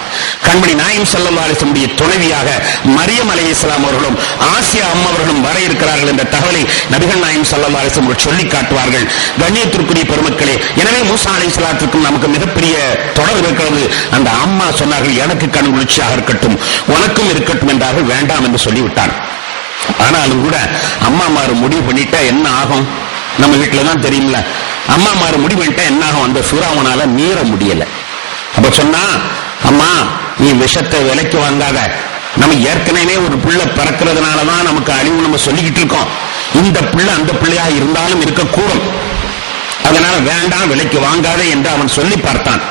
கண்மணி நாயகம் ஸல்லல்லாஹு அலைஹி வஸல்லம் துணைவியாக மரியம் அலைஹிஸ்ஸலாம் அவர்களும் ஆசியா அம்மா அவர்களும் வர இருக்கிறார்கள் என்ற தகவலை நபிகள் நாயகம் ஸல்லல்லாஹு அலைஹி வஸல்லம் சொல்லி காட்டுவார்கள். கண்ணியத்திற்குரிய பெருமக்களே, எனவே மூசா அலைஹிஸ்ஸலாத்துக்கும் நமக்கு மிகப்பெரிய தொடர்பு இருக்கிறது. அந்த அம்மா சொன்னார்கள் எனக்கு கண்குளிர்ச்சியாக இருக்கட்டும் உனக்கும் இருக்கட்டும் என்றார்கள். வேண்டாம் என்று சொல்லிவிட்டார். ஆனாலும் கூட அம்மாமாரு முடிவு பண்ணிட்டா என்ன ஆகும் நம்ம வீட்டுல தான் தெரியும்ல. அம்மாமாரு முடிவு பண்ணிட்டா என்ன ஆகும், அந்த ஃபிரௌனால மீற முடியல. அப்ப சொன்னா அம்மா நீ விஷத்தை விலைக்கு வாங்காத, நம்ம ஏற்கனவே ஒரு பிள்ளை பிறக்கிறதுனாலதான் நமக்கு அழிவு நம்ம சொல்லிக்கிட்டு இருக்கோம். இந்த பிள்ளை அந்த பிள்ளையா இருந்தாலும் இருக்கக்கூடும், அதனால வேண்டாம் விலைக்கு வாங்காத என்று அவன் சொல்லி பார்த்தான்.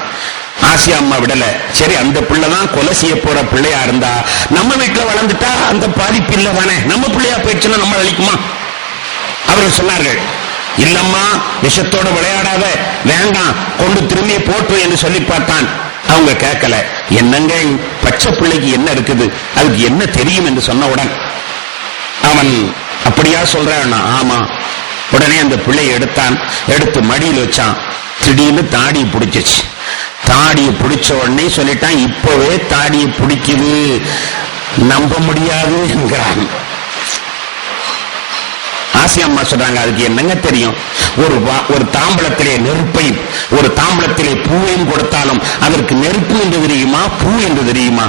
ஆசியா அம்மா விடல. சரி அந்த பிள்ளைதான் கொலை செய்ய போற பிள்ளையா இருந்தா நம்ம வீட்டுல வளர்ந்துட்டா அந்த பாதிப்பு இல்லை தானே, நம்ம பிள்ளையா போயிடுச்சுன்னா நம்ம அழிக்குமா? அவர்கள் சொன்னார்கள் இல்லம்மா விஷத்தோட விளையாடாத, வேண்டாம் கொண்டு திரும்பி போட்டு என்று சொல்லி பார்த்தான். அவங்க கேட்கல. என்னங்க பச்சை பிள்ளைக்கு என்ன இருக்குது, அதுக்கு என்ன தெரியும் என்று சொன்னவுடன் அவன் அப்படியா சொல்றான். ஆமா. உடனே அந்த பிள்ளையை எடுத்தான், எடுத்து மடியில் வச்சான். திடீர்னு தாடியை பிடிச்சிச்சு. தாடியை பிடிச்ச உடனே சொல்லிட்டான் இப்பவே தாடியை பிடிக்குது, நம்ப முடியாது என்கிறான். ஆசியா அம்மா சொல்றாங்க அதுக்கு என்னங்க தெரியும், ஒரு தாம்பளத்திலே நெருப்பையும் ஒரு தாம்பளத்திலே பூவையும் கொடுத்தாலும் அதற்கு நெருப்பு என்று தெரியுமா பூ என்று தெரியுமா?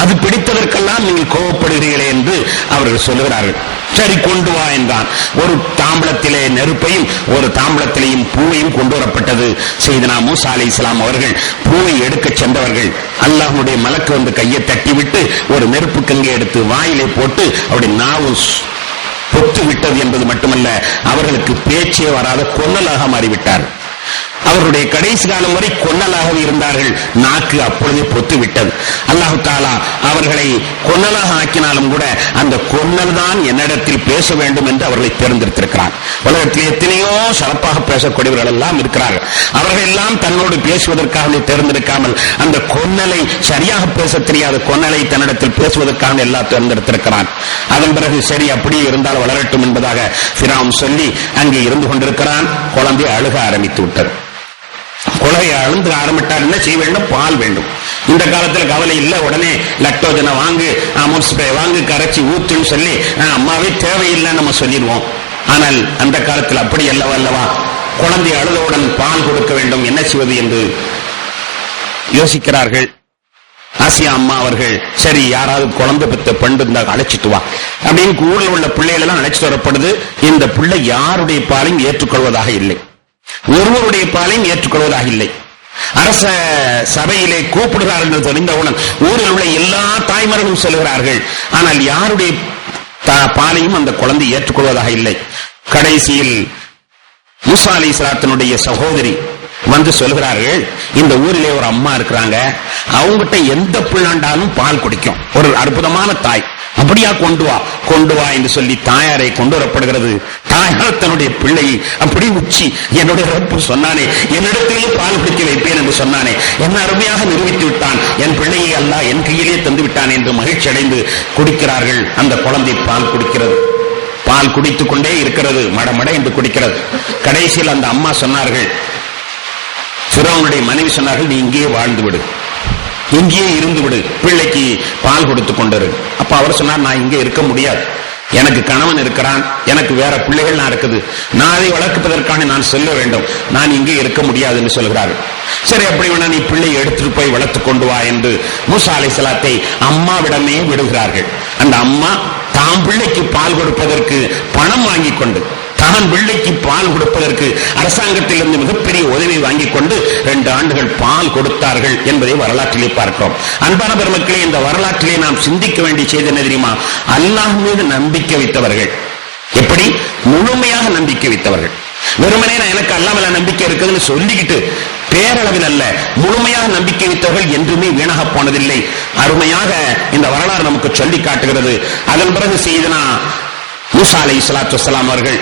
அது பிடித்ததற்கெல்லாம் நீங்கள் கோபப்படுகிறீர்களே என்று அவர்கள் சொல்லுகிறார்கள். சரி கொண்டு வா என்றான். ஒரு தாம்பளத்திலே நெருப்பையும் ஒரு தாம்பளத்திலேயும் பூவையும் கொண்டு வரப்பட்டது. சையதுனா மூசா அலைஹிஸ்ஸலாம் அவர்கள் பூவை எடுக்க சென்றவர்கள் அல்லாஹ்வுடைய மலக்கு வந்து கையை தட்டிவிட்டு ஒரு நெருப்பு கங்கை எடுத்து வாயிலே போட்டு அவருடைய நாவு பொத்து விட்டது என்பது மட்டுமல்ல, அவர்களுக்கு பேச்சே வராத கொன்னலாக மாறிவிட்டார். அவருடைய கடைசி காலம் வரை கொன்னலாக இருந்தார்கள். நாக்கு அப்பொழுதே பொத்து விட்டது. அல்லாஹு தாலா அவர்களை கொன்னலாக ஆக்கினாலும் கூட அந்த கொன்னல் தான் என்னிடத்தில் பேச வேண்டும் என்று அவர்களை தேர்ந்தெடுத்திருக்கிறார். உலகத்தில் எத்தனையோ சிறப்பாக பேசக்கூடியவர்கள் எல்லாம் இருக்கிறார்கள். அவர்கள் எல்லாம் தன்னோடு பேசுவதற்காக தேர்ந்தெடுக்காமல் அந்த கொன்னலை சரியாக பேச தெரியாத கொன்னலை தன்னிடத்தில் பேசுவதற்காக எல்லாம் தேர்ந்தெடுத்திருக்கிறார். அதன் பிறகு சரி அப்படியே இருந்தால் வளரட்டும் என்பதாக ஃபிரௌன் சொல்லி அங்கே இருந்து கொண்டிருக்கிறான். குழந்தை அழுக ஆரம்பித்து விட்டது. குழந்தையை அழுந்து ஆரம்பிட்டார். என்ன செய்ய வேண்டும், பால் வேண்டும். இந்த காலத்துல கவலை இல்லை, உடனே லக்டோஜனை வாங்கு, அமோன்ஸ்பே வாங்கு, கரைச்சி ஊத்துன்னு சொல்லி அம்மாவே தேவையில்லை நம்ம சொல்லிடுவோம். ஆனால் அந்த காலத்தில் அப்படி அல்லவா, குழந்தை அழுதவுடன் பால் கொடுக்க வேண்டும், என்ன செய்வது என்று யோசிக்கிறார்கள். ஆசியா அம்மா அவர்கள் சரி யாராவது குழந்தை பெற்ற பெண்டு இருந்தா அழைச்சிட்டு வா அப்படின்னு ஊரில் உள்ள பிள்ளைகள் எல்லாம் அழைச்சிட்டு வரப்படுது. இந்த பிள்ளை யாருடைய பாலையும் ஏற்றுக்கொள்வதாக இல்லை, ஒருவருடைய பாலையும் ஏற்றுக்கொள்வதாக இல்லை. அரச சபையிலே கூப்பிடுகிறார்கள் என்று தெரிந்தவுடன் ஊரில் உள்ள எல்லா தாய்மார்களும் சொல்லுகிறார்கள். ஆனால் யாருடைய பாலையும் அந்த குழந்தை ஏற்றுக்கொள்வதாக இல்லை. கடைசியில் மூசா அலைஹிஸ்ஸலாத்தினுடைய சகோதரி வந்து சொல்கிறார்கள், இந்த ஊரிலே ஒரு அம்மா இருக்கிறாங்க, அவங்ககிட்ட எந்த பிள்ளாண்டாலும் பால் குடிக்கும், ஒரு அற்புதமான தாய், அப்படியா கொண்டு வா என்று சொல்லி தாயாரை கொண்டு வரப்படுகிறது. தாயார் தன்னுடைய பிள்ளையை அப்படி உச்சி என்னுடைய ரப்பு சொன்னானே என்னிடத்திலேயே பால் குடிக்க வைப்பேன் என்று சொன்னானே, என்ன அருமையாக நிரூபித்து விட்டான், என் பிள்ளையை அல்லாஹ் என் கையிலே தந்து விட்டான் என்று மகிழ்ச்சி அடைந்து குடிக்கிறார்கள். அந்த குழந்தை பால் குடிக்கிறது, பால் குடித்துக் கொண்டே இருக்கிறது, மடமட என்று குடிக்கிறது. கடைசியில் அந்த அம்மா சொன்னார்கள், ஃபிரௌனுடைய மனைவி சொன்னார்கள், நீ இங்கேயே வாழ்ந்து விடு, இங்கேயே இருந்து விடு, பிள்ளைக்கு பால் கொடுத்து கொண்டிரு. அப்ப அவர் சொன்னார், நான் இங்கே இருக்க முடியாது, எனக்கு கணவன் இருக்கிறான், எனக்கு வேற பிள்ளைகள் இருக்குது, நான் அதை வளர்ப்பதற்கான நான் செல்ல வேண்டும், நான் இங்கே இருக்க முடியாது என்று சொல்கிறார்கள். சரி, அப்படி வேணா நீ பிள்ளையை எடுத்துட்டு போய் வளர்த்து கொண்டு வா என்று மூசா அலைஹிஸ்ஸலாத்தை அம்மாவிடமே விடுகிறார்கள். அந்த அம்மா தாம் பிள்ளைக்கு பால் கொடுப்பதற்கு பணம் வாங்கி கொண்டு, தான் பிள்ளைக்கு பால் கொடுப்பதற்கு அரசாங்கத்திலிருந்து மிகப்பெரிய உதவி வாங்கிக் கொண்டு 2 ஆண்டுகள் பால் கொடுத்தார்கள் என்பதை வரலாற்றிலே பார்க்கிறோம். அன்பான பெருமக்களே, இந்த வரலாற்றிலே நாம் சிந்திக்க வேண்டிய செய்தி என்ன தெரியுமா? அல்லாஹ் மீது நம்பிக்கை வைத்தவர்கள், எப்படி முழுமையாக நம்பிக்கை வைத்தவர்கள், வெறுமனே நான் எனக்கு அல்லாஹ் மேல நம்பிக்கை இருக்குதுன்னு சொல்லிக்கிட்டு பேரளவில் அல்ல, முழுமையாக நம்பிக்கை வைத்தவர்கள் என்றுமே வீணாக போனதில்லை. அருமையாக இந்த வரலாறு நமக்கு சொல்லி காட்டுகிறது. அதன் பிறகு செய்தனா மூசா அலைஹிஸ்ஸலாத்து வஸ்ஸலாம் அவர்கள்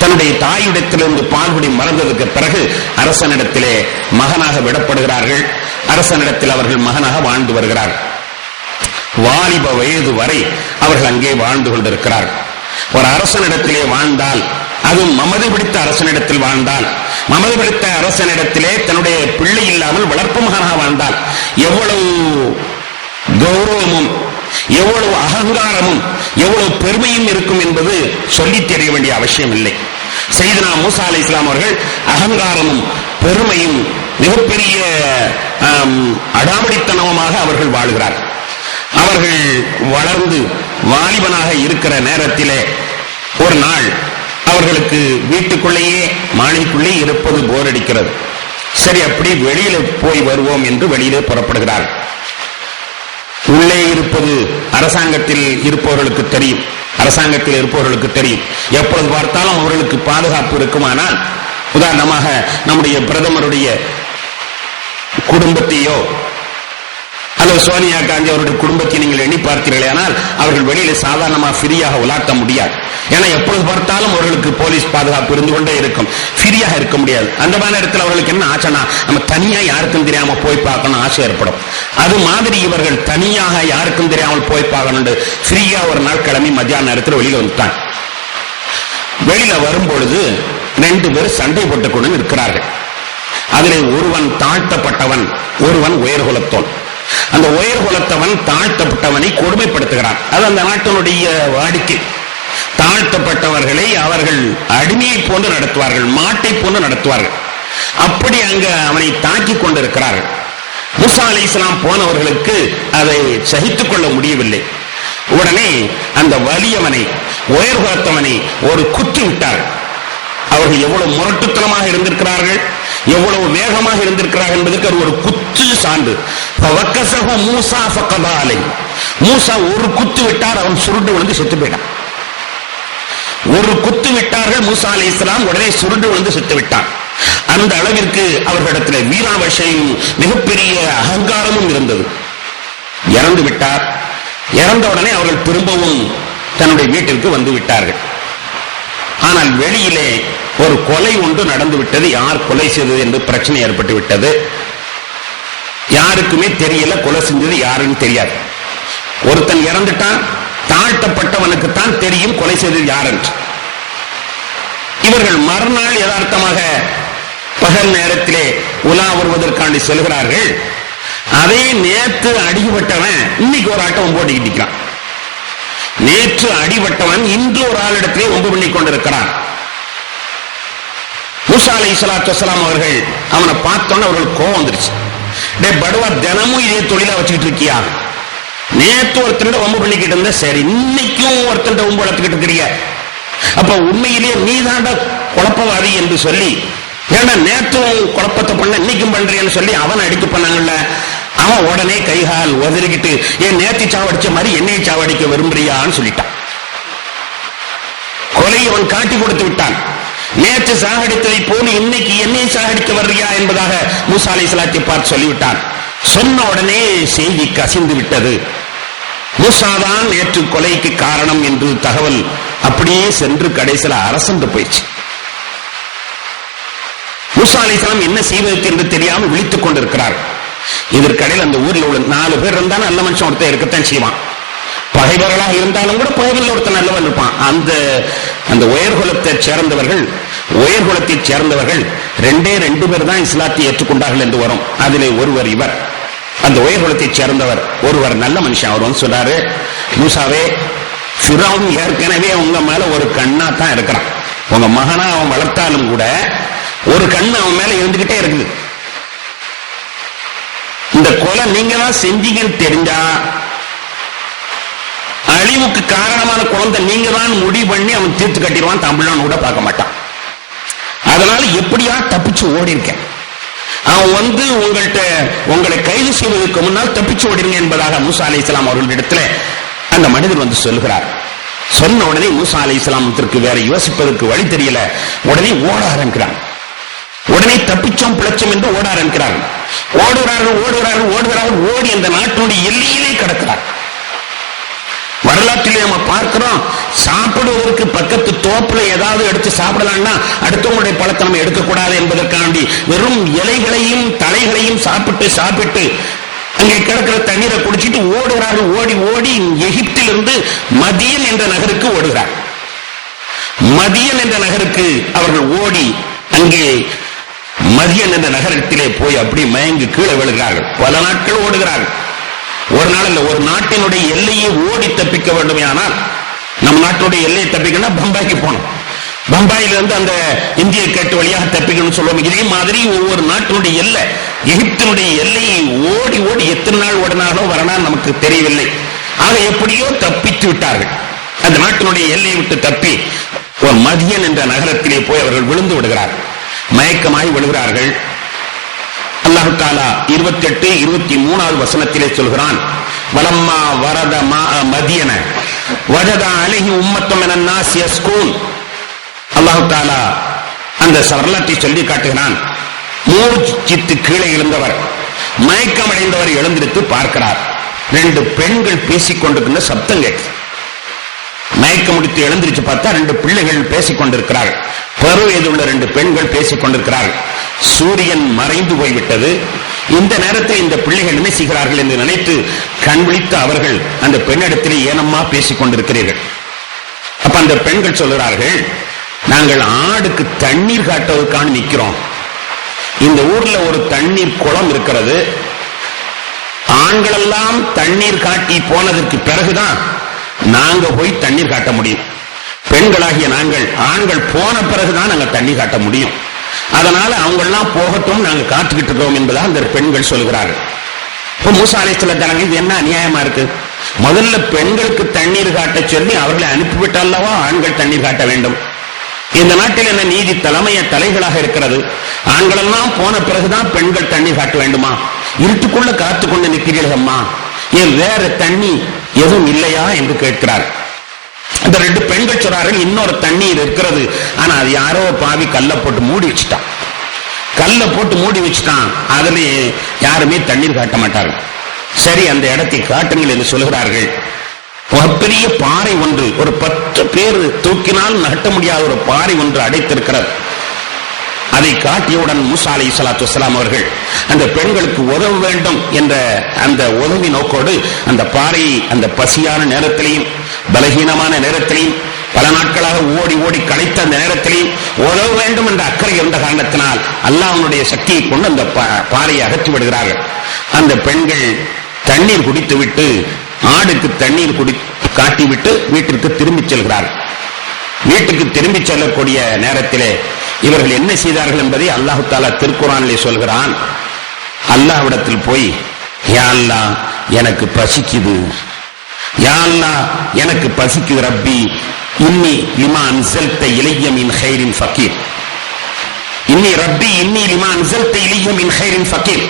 தன்னுடைய தாயுடத்திலிருந்து பால்குடி மறந்ததுக்கு பிறகு அரசனிடத்திலே மகனாக விடப்படுகிறார்கள். அரசனிடத்தில் அவர்கள் மகனாக வாழ்ந்து வருகிறார்கள். வாலிப வயது வரை அவர்கள் அங்கே வாழ்ந்து கொண்டிருக்கிறார்கள். ஒரு அரசனிடத்திலே வாழ்ந்தால், அதுவும் மமதை பிடித்த அரசனிடத்தில் வாழ்ந்தால், மமதை பிடித்த அரசனிடத்திலே தன்னுடைய பிள்ளை இல்லாமல் வளர்ப்பு மகனாக வாழ்ந்தால் எவ்வளவு கௌரவமும் எவ்வளவு அகங்காரமும் எவ்வளவு பெருமையும் இருக்கும் என்பது சொல்லி தெரிய வேண்டிய அவசியம் இல்லை. சையதுனா மூசா அலைஹிஸ்ஸலாம் அவர்கள் அகங்காரமும் பெருமையும் மிகப்பெரிய அடாவடித்தனமாக அவர்கள் வாழ்கிறார். அவர்கள் வளர்ந்து வாலிபனாக இருக்கிற நேரத்திலே ஒரு நாள் அவர்களுக்கு வீட்டுக்குள்ளேயே மாளிகைக்குள்ளே இருப்பது போர் அடிக்கிறது. சரி, அப்படி வெளியில போய் வருவோம் என்று வெளியிலே புறப்படுகிறார். உள்ளே இருப்பது அரசாங்கத்தில் இருப்பவர்களுக்கு தெரியும், அரசாங்கத்தில் இருப்பவர்களுக்கு தெரியும். எப்பொழுது பார்த்தாலும் அவர்களுக்கு பாதுகாப்பு இருக்குமானால், உதாரணமாக நம்முடைய பிரதமருடைய குடும்பத்தையோ அல்லது சோனியா காந்தி அவருடைய குடும்பத்தை நீங்கள் எண்ணி பார்த்தீர்களே, ஆனால் அவர்கள் வெளியில சாதாரணமாக ஃப்ரீயாக உலாட்ட முடியாது. ஏன்னா எப்பொழுது பார்த்தாலும் அவர்களுக்கு போலீஸ் பாதுகாப்பு இருந்து கொண்டே இருக்கும், ஃப்ரீயாக இருக்க முடியாது. அந்த மாதிரி இடத்துல அவர்களுக்கு என்ன ஆசைனா, நம்ம தனியா யாருக்கும் தெரியாம போய் பார்க்கணும் ஆசை ஏற்படும். அது மாதிரி இவர்கள் தனியாக யாருக்கும் தெரியாமல் போய் பார்க்கணும் ஃப்ரீயா ஒரு நாள் கிளம்பி மத்தியான நேரத்தில் வெளியில வந்துட்டாங்க. வெளியில வரும்பொழுது 2 பேர் சண்டை போட்டுக் கொண்டு இருக்கிறார்கள். அதிலே ஒருவன் தாழ்த்தப்பட்டவன், ஒருவன் உயர்குலத்தோன். அந்த உயர்குலத்தவன் தாழ்த்தப்பட்டவனை கொடுமைப்படுத்துகிறான். அது அந்த நாட்டினுடைய வாடிக்கை. தாழ்த்தப்பட்டவர்களை அவர்கள் அடிமையை போன்று நடத்துவார்கள், மாட்டை போன்று நடத்துவார்கள். அப்படி அங்க அவனை தாக்கி கொண்டிருக்கிறார்கள். மூசா அலைஹிஸ்ஸலாம் போனவர்களுக்கு அதை சகித்துக் கொள்ள முடியவில்லை. உடனே அந்த வலியவனை, உயர்குலத்தவனை ஒரு குத்தி விட்டார்கள். அவர்கள் எவ்வளவு முரட்டுத்தனமாக இருந்திருக்கிறார்கள், எவ்வளவு வேகமாக இருந்திருக்கிறார்கள் என்பதற்கு ஒரு குத்து சான்று. மூசா ஒரு குத்து விட்டார், அவன் சுருண்டு விழுந்து செத்து போயிட்டான். ஒரு குத்து விட்டார்கள் மூசா அலைஹிஸ்ஸலாம், உடனே சுருண்டு விழுந்து செத்து விட்டான். அந்த அளவிற்கு அவர்களிடத்தில் வீராவசையும் மிகப்பெரிய அகங்காரமும் இருந்தது. இறந்து விட்டார். இறந்த உடனே அவர்கள் திரும்பவும் தன்னுடைய வீட்டிற்கு வந்து விட்டார்கள். ஆனால் வெளியிலே ஒரு கொலை ஒன்று நடந்து விட்டது. யார் கொலை செய்தது என்று பிரச்சனை ஏற்பட்டு விட்டது. யாருக்குமே தெரியல, கொலை செஞ்சது யாருன்னு தெரியாது. ஒருத்தன் இறந்துட்டான், தாழ்த்தப்பட்டவனுக்கு தான் தெரியும் கொலை செய்தது யார் என்று. இவர்கள் மறுநாள் யதார்த்தமாக பகல் நேரத்திலே உலா வருவதற்காண்டி செல்கிறார்கள். அதே நேற்று அடிபட்டவன் இன்னைக்கு ஒரு ஆட்டம் போட்டிக்கிட்டு இருக்கிறான். நேற்று அடிபட்டவன் இன்று ஒரு ஆளிடத்திலே ஒன்று பண்ணி கொண்டிருக்கிறான். மூசா அலைஹிஸ்ஸலாத்து வஸ்ஸலாம் அவர்கள் அவனை பார்த்தோன்னு அவர்களுக்கு கோபம் வந்துருச்சு. டே படுவா, தினமும் இதே தொழிலா வச்சுக்கிட்டு இருக்கியா? நேற்று ஒருத்தர் ஒம்பு பண்ணிக்கிட்டு இருந்த, சரி இன்னைக்கும் ஒருத்தர் ஒம்பு வளர்த்துக்கிட்டு இருக்கிறீங்க, அப்ப உண்மையிலேயே நீதாண்ட குழப்பவாதி என்று சொல்லி, ஏன்னா நேற்றும் குழப்பத்தை பண்ண இன்னைக்கும் பண்றேன்னு சொல்லி அவன் அடிக்க பண்ணாங்கல்ல. அவன் உடனே கைகால் உதறிக்கிட்டு, ஏன் நேற்று சாவடிச்ச மாதிரி என்னை சாவடிக்க விரும்புறியான்னு சொல்லிட்டான். கொலை அவன் காட்டி கொடுத்து விட்டான். நேற்று சாகடித்ததை போல இன்னைக்கு என்னை சாகடிக்க வர்றியா என்பதாக மூசா அலைஹிஸ்ஸலாத்தை பார்த்து சொல்லிவிட்டான். சொன்ன உடனே செய்தி கசிந்து விட்டது. மூசாதான் நேற்று கொலைக்கு காரணம் என்று தகவல் அப்படியே சென்று கடைசியில் அரசந்து போயிடுச்சு. மூசா அலைஹிஸ்ஸலாம் என்ன செய்வதற்கு என்று தெரியாமல் விழித்துக் கொண்டிருக்கிறார். இதற்கடையில் அந்த ஊரில் உள்ள 4 பேர் இருந்தாலும் நல்ல மனுஷன் ஒருத்தர் இருக்கத்தான் செய்வான். பகைவர்களாக இருந்தாலும் கூட பகைவர்கள் ஒருத்தர் நல்லவன் இருப்பான். அந்த உயர்குலத்தை சேர்ந்தவர்கள், உயர்குலத்தை சேர்ந்தவர்கள் 2 பேர் தான் இஸ்லாத்தை ஏற்றுக்கொண்டார்கள் என்று வரும். அதிலே ஒருவர் இவர். அந்த உயர்குலத்தை சேர்ந்தவர் ஒருவர் நல்ல மனுஷன். அவர் வந்து சொல்றாரு, மூசாவே, ஃபிரௌன் ஏற்கனவே உங்க மேல ஒரு கண்ணா தான் இருக்கிறான். உங்க மகனா அவன் வளர்த்தாலும் கூட ஒரு கண்ணு அவன் மேல இருந்துகிட்டே இருக்குது. இந்த கொலை நீங்க தான் செஞ்சீங்கன்னு தெரிஞ்சா அழிவுக்கு காரணமான குழந்தை நீங்க தான் முடிவு பண்ணி அவன் தீர்த்து கட்டிடுவான். தமிழன் கூட பார்க்க மாட்டான். அதனால எப்படியா தப்பிச்சு ஓடி இருக்கேன். அவன் உங்களை கைது செய்வதற்கு முன்னால் தப்பிச்சு ஓடிருங்க என்பதாக மூசா அலைஹிஸ்ஸலாம் அவர்களிடத்துல அந்த மனிதர் சொல்லுகிறார். சொன்ன உடனே மூசா அலைஹிஸ்ஸலாமுக்கு வேற யோசிப்பதற்கு வழி தெரியல. உடனே ஓட ஆரம்பிக்கிறான். உடனே தப்பிச்சோம் பிழைச்சோம் என்று ஓட ஆரம்பிக்கிறார். ஓடுகிறார்கள். ஓடி அந்த நாட்டினுடைய எல்லையிலே கிடக்கிறார். வரலாற்றிலே நம்ம பார்க்கிறோம், சாப்பிடுவதற்கு பக்கத்து தோப்புல ஏதாவது எடுத்து சாப்பிடலாம்னா அடுத்தவங்களுடைய பழத்தை நம்ம எடுக்கக்கூடாது என்பதற்காண்டி வெறும் இலைகளையும் தலைகளையும் சாப்பிட்டு அங்கே கிடக்கிற தண்ணீரை குடிச்சிட்டு ஓடுகிறார்கள். ஓடி எகிப்திலிருந்து மதியன் என்ற நகருக்கு ஓடுகிறார். மதியன் என்ற நகருக்கு அவர்கள் ஓடி அங்கே மதியன் என்ற நகரத்திலே போய் அப்படி மயங்கி கீழே விழுகிறார்கள். பல நாட்கள் ஓடுகிறார்கள். ஒரு நாள் இல்ல, ஒரு நாட்டினுடைய எல்லையை ஓடி தப்பிக்க வேண்டுமே. ஆனால் நம்ம நாட்டினுடைய எல்லையை தப்பிக்கணும்னா பம்பாய்க்கு போகணும். பம்பாயிலிருந்து அந்த இந்திய கேட்டு வழியாக தப்பிக்கணும்னு சொல்லுவோம். இதே மாதிரி ஒவ்வொரு நாட்டினுடைய எல்லை, எகிப்தினுடைய எல்லையை ஓடி எத்தனை நாள் ஓடினாலும் வரணும் நமக்கு தெரியவில்லை. ஆக எப்படியோ தப்பித்து விட்டார்கள். அந்த நாட்டினுடைய எல்லையை விட்டு தப்பி ஒரு மதியன் என்ற நகரத்திலே போய் அவர்கள் விழுந்து விடுகிறார்கள். மயக்கமாய் விழுகிறார்கள். அல்லாஹ் தஆலா 28, 23 வசனத்திலே சொல்கிறான், வலம்மா வரத மதியன வஜத அலைஹி உம்மத்தும் மினன் நாஸ் யஸ்கூன். அல்லாஹ் தஆலா அந்த வரலாற்றை சொல்லி காட்டுகிறான். மூச்சித்து கீழே எழுந்தவர், மயக்கமடைந்தவர் எழுந்திருத்து பார்க்கிறார். 2 பெண்கள் பேசிக் கொண்டிருக்கின்ற சப்தம் கேட்கு. மயக்க முடித்து எழுந்திருச்சு பார்த்தா 2 பிள்ளைகள் பேசிக் கொண்டிருக்கிறார்கள். பருவயது உள்ள 2 பெண்கள் பேசிக் கொண்டிருக்கிறார்கள். சூரியன் மறைந்து போய்விட்டது. இந்த நேரத்தில் இந்த பிள்ளைகள் என்ன செய்கிறார்கள் என்று நினைத்து கண் விழித்த அவர்கள் அந்த பெண்ணிடத்திலே ஏனம்மா பேசிக் கொண்டிருக்கிறீர்கள்? அப்ப அந்த பெண்கள் சொல்கிறார்கள், நாங்கள் ஆடுக்கு தண்ணீர் காட்டுவதற்காக நிற்கிறோம். இந்த ஊர்ல ஒரு தண்ணீர் குளம் இருக்கிறது. ஆண்கள் எல்லாம் தண்ணீர் காட்டி போனதற்கு பிறகுதான் நாங்க போய் தண்ணீர் காட்ட முடியும். பெண்களாகிய நாங்கள் ஆண்கள் போன பிறகுதான் நாங்க தண்ணீர் காட்ட முடியும். அதனால அவங்க எல்லாம் போகட்டும், நாங்க காத்துக்கிட்டு இருக்கோம் என்பதாக அந்த பெண்கள் சொல்கிறார்கள். இப்ப மூசா அலைஹிஸ்ஸலாம் இது என்ன அநியாயமா இருக்கு? முதல்ல பெண்களுக்கு தண்ணீர் காட்ட சொல்லி அவர்களை அனுப்பிவிட்டால்லவா ஆண்கள் தண்ணீர் காட்ட வேண்டும்? இந்த நாட்டில் என்ன நீதி தலைகளாக இருக்கிறது? ஆண்கள் எல்லாம் போன பிறகுதான் பெண்கள் தண்ணீர் காட்ட வேண்டுமா? இருட்டுக்குள்ள காத்து கொண்டு நிற்கிறீர்கள் அம்மா, ஏன் வேற தண்ணி எதுவும் இல்லையா என்று கேட்கிறார். அந்த 2 பெண்கள் சொல்றார்கள், இன்னொரு தண்ணீர் இருக்கிறது, ஆனா அது யாரோ பாவி கல்ல போட்டு மூடி வச்சுட்டான். அதுல யாருமே தண்ணீர் காட்ட மாட்டார்கள். சரி, அந்த இடத்தை காட்டுங்கள் என்று சொல்கிறார்கள். பெரிய பாறை ஒன்று, ஒரு 10 பேர் தூக்கினால் நகட்ட முடியாத ஒரு பாறை ஒன்று அடைத்திருக்கிறது. அதை காட்டியவுடன் மூசா அலைஹிஸ்ஸலாத்து வஸ்ஸலாம் அவர்கள் அந்த பெண்களுக்கு உதவ வேண்டும் என்ற அந்த உதவி நோக்கோடு அந்த பாறையை அந்த பசியான நேரத்திலையும் பலகீனமான நேரத்திலையும் பல நாட்களாக ஓடி களைத்த அந்த நேரத்திலையும் உதவ வேண்டும் என்ற அக்கறை இருந்த காரணத்தினால் அல்லாஹ்வுடைய சக்தியை கொண்டு அந்த பாறையை அகற்றி விடுகிறார்கள். அந்த பெண்கள் தண்ணீர் குடித்துவிட்டு ஆடுக்கு தண்ணீர் காட்டிவிட்டு வீட்டிற்கு திரும்பி செல்கிறார்கள். வீட்டுக்கு திரும்பி செல்லக்கூடிய நேரத்திலே இவர்கள் என்ன செய்தார்கள் என்பதை அல்லாஹ் தஆலா திருக்குர்ஆனிலே சொல்கிறான். அல்லாஹ்விடத்தில் போய், யா அல்லாஹ் எனக்கு பசிக்குது, யா அல்லாஹ் எனக்கு பசிக்குது, ரப்பி இன்னி லிமா அன்ஸல்த இலைய மின் கைரின் ஃபகீர், இன்னி ரப்பி இன்னி லிமா அன்ஸல்த இலைய மின் கைரின் ஃபகீர்.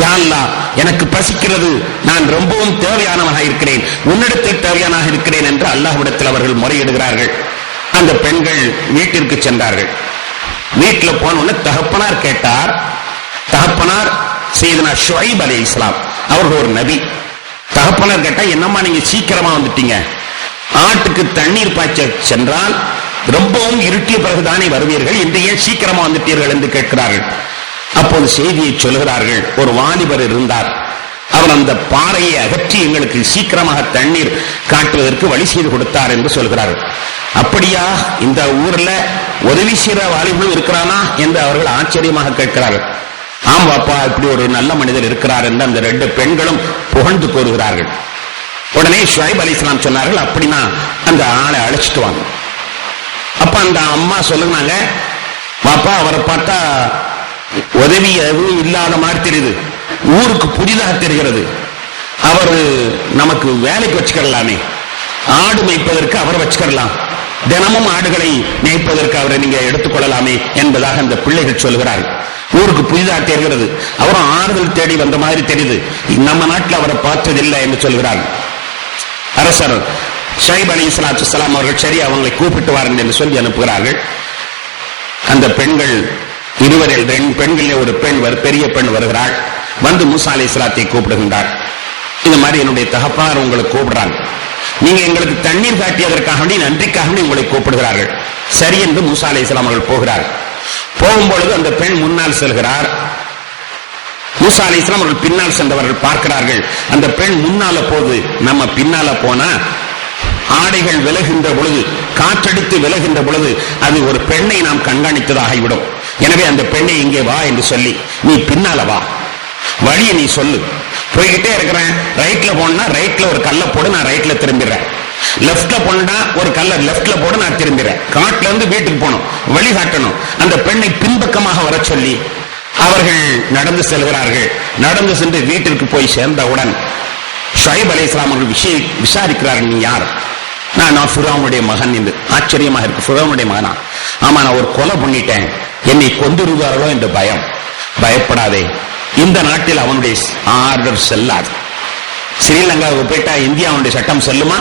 யா அல்லாஹ் எனக்கு பசிக்கிறது, நான் ரொம்பவும் தேவையானவனாக இருக்கிறேன், உன்னிடத்தில் தேவையானவனாக இருக்கிறேன் என்று அல்லாஹ்விடத்தில் அவர்கள் முறையிடுகிறார்கள். அந்த பெண்கள் வீட்டிற்கு சென்றார்கள். வீட்டில் போன தகப்பனார் கேட்டார். தகப்பனார் சையதுனா ஷுஐப் அலைஹிஸ்ஸலாம் அவர்கள் ஒரு நபி. தகப்பனார் கேட்டா, என்னம்மா நீங்க சீக்கிரமா வந்துட்டீங்க, ஆட்டுக்கு தண்ணீர் பாய்ச்ச சென்றால் ரொம்பவும் இருட்டிய பிறகுதானே வருவீர்கள், இன்று ஏன் சீக்கிரமா வந்துட்டீர்கள் என்று கேட்கிறார்கள். அப்போது செய்தியை சொல்கிறார்கள், ஒரு வாலிபர் இருந்தார், அவர் அந்த பாறையை அகற்றி எங்களுக்கு சீக்கிரமாக தண்ணீர் காட்டுவதற்கு வழி செய்து கொடுத்தார் என்று சொல்கிறார்கள். அப்படியா, இந்த ஊர்ல உதவி செய்கிற வாலிபர்களும் இருக்கிறானா என்று அவர்கள் ஆச்சரியமாக கேட்கிறார்கள். ஆம் பாப்பா, இப்படி ஒரு நல்ல மனிதர் இருக்கிறார் என்று அந்த 2 பெண்களும் புகழ்ந்து கூறுகிறார்கள். உடனே ஷுவைப் அலைஹிஸ்ஸலாம் சொன்னார்கள், அப்படின்னா அந்த ஆளை அழைச்சிட்டு வாங்க. அப்ப அந்த அம்மா சொல்லுனாங்க, பாப்பா அவரை பார்த்தா உதவி எதுவும் இல்லாத மாதிரி தெரியுது, ஊருக்கு புதிதாக தெரிகிறது, அவர் நமக்கு வேலைக்கு வச்சுக்கலாமே, ஆடு மேய்ப்பதற்கு அவரை வச்சுக்கலாம், தினமும் ஆடுகளை மேய்ப்பதற்கு அவரை நீங்க எடுத்துக்கொள்ளலாமே என்பதாக அந்த பிள்ளைகள் சொல்கிறார்கள். ஊருக்கு புதிதாக தெரிகிறது, அவரும் ஆறுதல் தேடி வந்த மாதிரி தெரியுது, நம்ம நாட்டில் அவரை பார்த்ததில்லை என்று சொல்கிறார்கள். அரசர் ஷுவைப் அலைஹிஸ்ஸலாத்து வஸ்ஸலாம் அவர்கள் சரி அவங்களை கூப்பிட்டு வாருங்கள் என்று சொல்லி அனுப்புகிறார்கள். அந்த பெண்கள் இருவரில் 2 பெண்களிலே ஒரு பெண் பெரிய பெண் வருகிறாள். வந்து மூசா அலைஹிஸ்ஸலாத்தை கூப்பிடுகின்றார். இந்த மாதிரி என்னுடைய தகப்பனார் உங்களை கூப்பிடுறாங்க, நீங்க எங்களுக்கு தண்ணீர் காட்டியதற்காக நன்றிக்காக உங்களை கூப்பிடுகிறார்கள். சரி என்று மூசா அலைஹிஸ்ஸலாம் அவர்கள் போகிறார். போகும்பொழுது அந்த பெண் முன்னால் செல்கிறார். மூசா அலைஹிஸ்ஸலாம் அவர்கள் பின்னால் சென்றவர்கள் பார்க்கிறார்கள், அந்த பெண் முன்னால போது, நம்ம பின்னால போனா ஆடைகள் விலகின்ற பொழுது, காற்றடித்து விலகின்ற பொழுது அது ஒரு பெண்ணை நாம் கண்காணித்ததாகிவிடும். எனவே அந்த பெண்ணை இங்கே வா என்று சொல்லி, நீ பின்னால வா, வழியை நீ சொல்லு, போய்கிட்டே இருக்கிறேன், ரைட்ல போனா ரைட்ல ஒரு கல்லை போடு, நான் ரைட்ல திரும்பிடுறேன், லெப்ட்ல போனா ஒரு கல்லை லெப்ட்ல போடு, நான் திரும்பிடுறேன், காட்டுல இருந்து வீட்டுக்கு போகணும், வழி காட்டணும். அந்த பெண்ணை பின்பக்கமாக வர சொல்லி அவர்கள் நடந்து செல்கிறார்கள். நடந்து சென்று வீட்டிற்கு போய் சேர்ந்தவுடன் ஷுவைப் அலைஹிஸ்ஸலாம் அவர்கள் விசாரிக்கிறார்கள், நீ யார்? நான் ஃபிரௌனுடைய மகன் என்று. ஆச்சரியமாக இருக்கு, ஃபிரௌனுடைய மகனா? ஆமா, நான் ஒரு கொலை பண்ணிட்டேன், என்னை கொன்றுவிடுவார்களோ என்று பயம். பயப்படாதே, இந்த நாட்டில் அவனுடைய ஆர்டர் செல்லாது. ஸ்ரீலங்காவுக்கு போயிட்டா இந்தியாவுடைய சட்டம் செல்லுமா?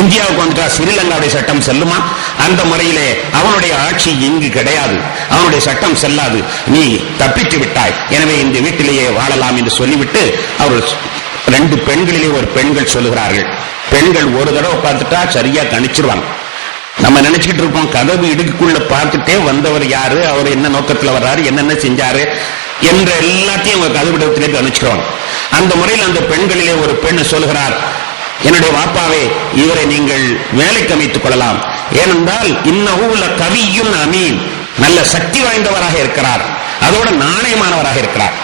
இந்தியாவுக்கு வந்துட்டா ஸ்ரீலங்காவுடைய சட்டம் செல்லுமா? அந்த முறையிலே அவனுடைய ஆட்சி இங்கு கிடையாது, அவனுடைய சட்டம் செல்லாது, நீ தப்பித்து விட்டாய், எனவே இந்த வீட்டிலேயே வாழலாம் என்று சொல்லிவிட்டு அவர்கள் 2 பெண்களிலே ஒரு பெண்கள் சொல்லுகிறார்கள். பெண்கள் ஒரு தடவை பார்த்துட்டா சரியா கணிச்சிருவாங்க. நம்ம நினைச்சுக்கிட்டு இருப்போம், கதவு இடுக்குள்ள பார்த்துட்டே வந்தவர் யாரு, அவர் என்ன நோக்கத்தில் வர்றாரு, என்னென்ன செஞ்சாரு என்ற எல்லாத்தையும் அவங்க கதவிடத்திலே கணிச்சிருவாங்க. அந்த முறையில் அந்த பெண்களிலே ஒரு பெண் சொல்கிறார், என்னுடைய வாப்பாவே, இவரை நீங்கள் வேலைக்கு அமைத்துக் கொள்ளலாம், ஏனென்றால் இன்னஹு லகவிய்யுன் அமீன், நல்ல சக்தி வாய்ந்தவராக இருக்கிறார், அதோட நாணயமானவராக இருக்கிறார்.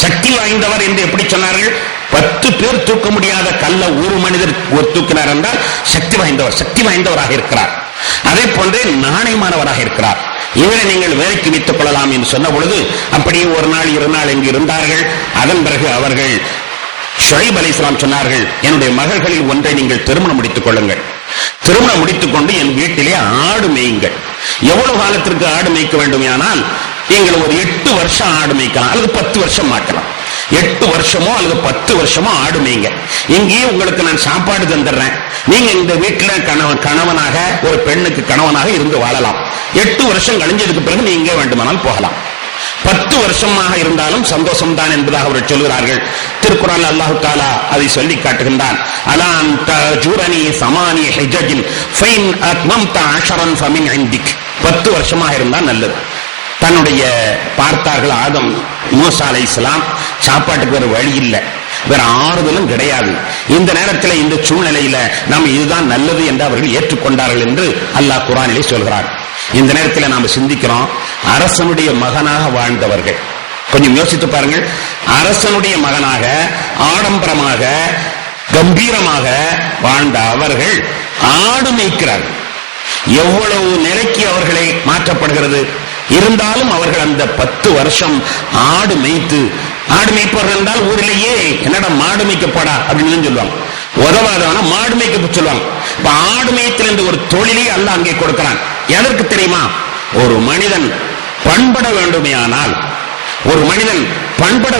சக்தி வாய்ந்தவர் என்று எப்படி சொன்னார்கள்? 10 பேர் தூக்க முடியாத கல்ல ஒரு மனிதர் தூக்கினார் என்றால் சக்தி வாய்ந்தவராக இருக்கிறார். அதே போன்றே நாணயமானவராக இருக்கிறார், இவரை நீங்கள் வேலைக்கு வைத்துக் கொள்ளலாம் என்று சொன்ன பொழுது அப்படியே 1 நாள் 2 நாள் இங்கு இருந்தார்கள். அதன் பிறகு அவர்கள் ஷுவைப் அலைஹிஸ்ஸலாம் சொன்னார்கள், என்னுடைய மகள்களில் ஒன்றை நீங்கள் திருமணம் முடித்துக் கொள்ளுங்கள், திருமணம் முடித்துக் கொண்டு என் வீட்டிலே ஆடு மேயுங்கள். எவ்வளவு காலத்திற்கு ஆடு மேய்க்க வேண்டுமானால் நீங்கள் ஒரு 8 வருஷம் ஆடு மேய்க்கலாம், அல்லது 10 வருஷம் மாற்றலாம். 8 வருஷமோ அல்லது 10 வருஷமோ ஆடு மேய்ங்க, இங்கேயே உங்களுக்கு நான் சாப்பாடு தந்துடுறேன், நீங்க இந்த வீட்டுல கணவனாக ஒரு பெண்ணுக்கு கணவனாக இருந்து வாழலாம். 8 வருஷம் கழிஞ்சதுக்கு பிறகு நீங்க வேண்டுமானால் போகலாம். 10 வருஷமாக இருந்தாலும் சந்தோஷம் தான் என்பதாக அவர்கள் சொல்கிறார்கள். திருக்குர்ஆன் அல்லாஹ் தஆலா அதை சொல்லி காட்டுகின்றான், அலான் தஜூரனி சமானி ஹிஜ்ஜின் ஃபைன் அத்மம்த 10 ஃபமின் இன்திக். 10 வருஷமாக இருந்தால் நல்லது. தன்னுடைய பார்த்தார்கள் ஆதம் மூசா அலைஹிஸ்ஸலாம், சாப்பாட்டுக்கு வேறு வழி இல்லை, வேற ஆறுதலும் கிடையாது, இந்த நேரத்தில் இந்த சூழ்நிலையில நாம் இதுதான் நல்லது என்று அவர்கள் ஏற்றுக்கொண்டார்கள் என்று அல்லாஹ் குர்ஆனிலே சொல்கிறார். இந்த நேரத்தில் நாம் சிந்திக்கிறோம், அரசனுடைய மகனாக வாழ்ந்தவர்கள், கொஞ்சம் யோசித்து பாருங்கள், அரசனுடைய மகனாக ஆடம்பரமாக கம்பீரமாக வாழ்ந்த அவர்கள் ஆடு மேய்க்கிறார்கள். எவ்வளவு நிலைக்கு அவர்களை மாற்றப்படுகிறது. இருந்தாலும் அவர்கள் அந்த 10 வருஷம் ஆடு மேய்த்து, ஆடு மேய்ப்பவர்கள் என்றால் ஊரிலேயே என்னடா மாடு மேய்க்கப்படா அப்படின்னு சொல்லுவாங்க, உதவாதவன மாடு மேய்க்க சொல்லுவாங்க. இப்ப ஆடு மேய்த்தல் என்ற ஒரு தொழிலை அல்லாஹ் அங்கே கொடுக்கிறான். எதற்கு தெரியுமா? ஒரு மனிதன் பண்பட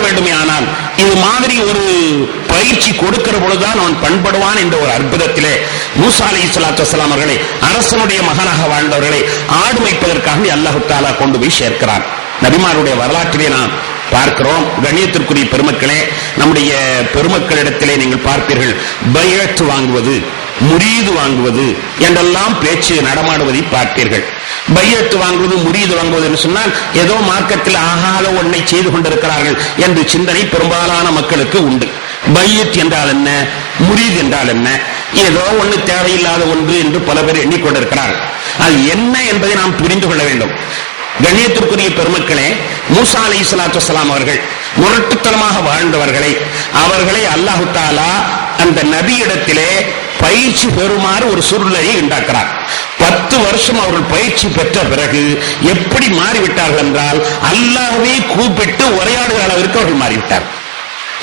வேண்டுமேயானால், இது மாதிரி ஒரு பயிற்சி கொடுக்கிற பொழுதுதான் அவன் பண்படுவான் என்ற ஒரு அற்புதத்திலே மூசா அலைஹிஸ்ஸலாத்து வஸ்ஸலாம் அவர்களை, அரசனுடைய மகனாக வாழ்ந்தவர்களை ஆடு மேய்ப்பதற்காக அல்லாஹ் தஆலா கொண்டு போய் சேர்க்கிறான். நபிமாருடைய வரலாற்றிலே நாம் பார்க்கிறோம். கண்ணியத்திற்குரிய பெருமக்களே, நம்முடைய பெருமக்களிடத்திலே நீங்கள் பார்ப்பீர்கள், பைஅத் வாங்குவது, முரீது வாங்குவது என்றெல்லாம் பேச்சு நடமாடுவதை பார்ப்பீர்கள். பைஅத் வாங்குவது, முரீது வாங்குவது என்று சொன்னால் ஏதோ மார்க்கத்தில் ஆகாத ஒன்றை செய்து கொண்டிருக்கிறார்கள் என்று சிந்தனை பெரும்பாலான மக்களுக்கு உண்டு. பைஅத் என்றால் என்ன, முரீது என்றால் என்ன, ஏதோ ஒன்று தேவையில்லாத ஒன்று என்று பல பேர் எண்ணிக்கொண்டிருக்கிறார்கள். அது என்ன என்பதை நாம் புரிந்து கொள்ள வேண்டும். கண்ணியத்திற்குரிய பெருமக்களே, மூசா அலைஹிஸ்ஸலாத்து வஸ்ஸலாம் அவர்கள் முரட்டுத்தனமாக வாழ்ந்தவர்களை, அவர்களை அல்லாஹ் தஆலா அந்த நபியிடத்திலே பயிற்சி பெறுமாறு ஒரு சூழ்நிலையை உண்டாக்குறார். 10 வருஷம் அவர்கள் பயிற்சி பெற்ற பிறகு எப்படி மாறிவிட்டார்கள் என்றால் அல்லாஹ்வை கூப்பிட்டு உரையாடுகிற அளவிற்கு அவர்கள் மாறிவிட்டார்.